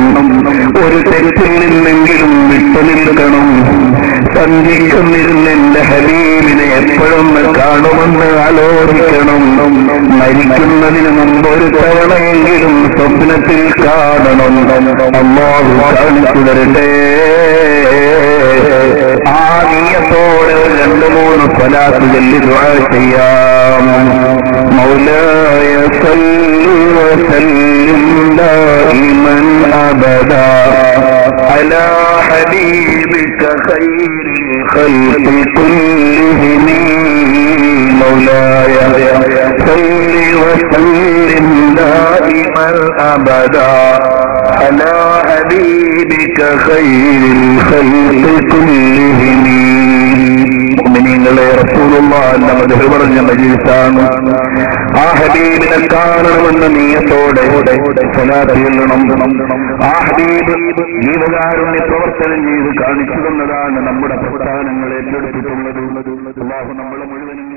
ഒരു തെറ്റിൽ നിന്നെങ്കിലും വിട്ടുനിൽക്കണം. സന്ധിക്കുന്നിരുന്ന എന്റെ ഹബീബിനെ എപ്പോഴും കാണുമെന്ന് ആലോചിക്കണം. മരിക്കുന്നതിന് മുമ്പ് ഒരു തവണയെങ്കിലും സ്വപ്നത്തിൽ കാണണം. അല്ലാഹു കാണിച്ചു തരട്ടെ. ആ നിയ്യത്തോടെ 2-3 സ്വലാത്ത് ചൊല്ലി ദുആ ചെയ്യാം. മൗലായ സല്ലി വസല്ലിം ദായിമൻ അബദാ അലാ ഹബീബിക ഖൈറിൽ ഖൽഖി കുല്ലിഹിം. മൗലായ സല്ലി വസല്ലിം ദായിമൻ അബദാ അലാ ഹബീബിക ഖൈറിൽ ഖൽഖി കുല്ലിഹിം. മുഅ്മിനീങ്ങളെ, റസൂലുള്ളാഹിന്റെ മദ്ഹ് പറഞ്ഞ മജ്‌ലിസാണ്. ആ ഹബീബിനെ കാണണമെന്ന നീയത്തോടെ സ്വലാത്ത് ചൊല്ലണം. ആ ഹബീബ് ജീവകാരുണ്യ പ്രവർത്തനം ചെയ്ത് കാണിച്ചു തന്നതാണ് നമ്മുടെ പ്രസ്ഥാനങ്ങൾ ഏറ്റെടുത്തിട്ടുള്ളത്. അല്ലാഹു നമ്മളെ മുഴുവനും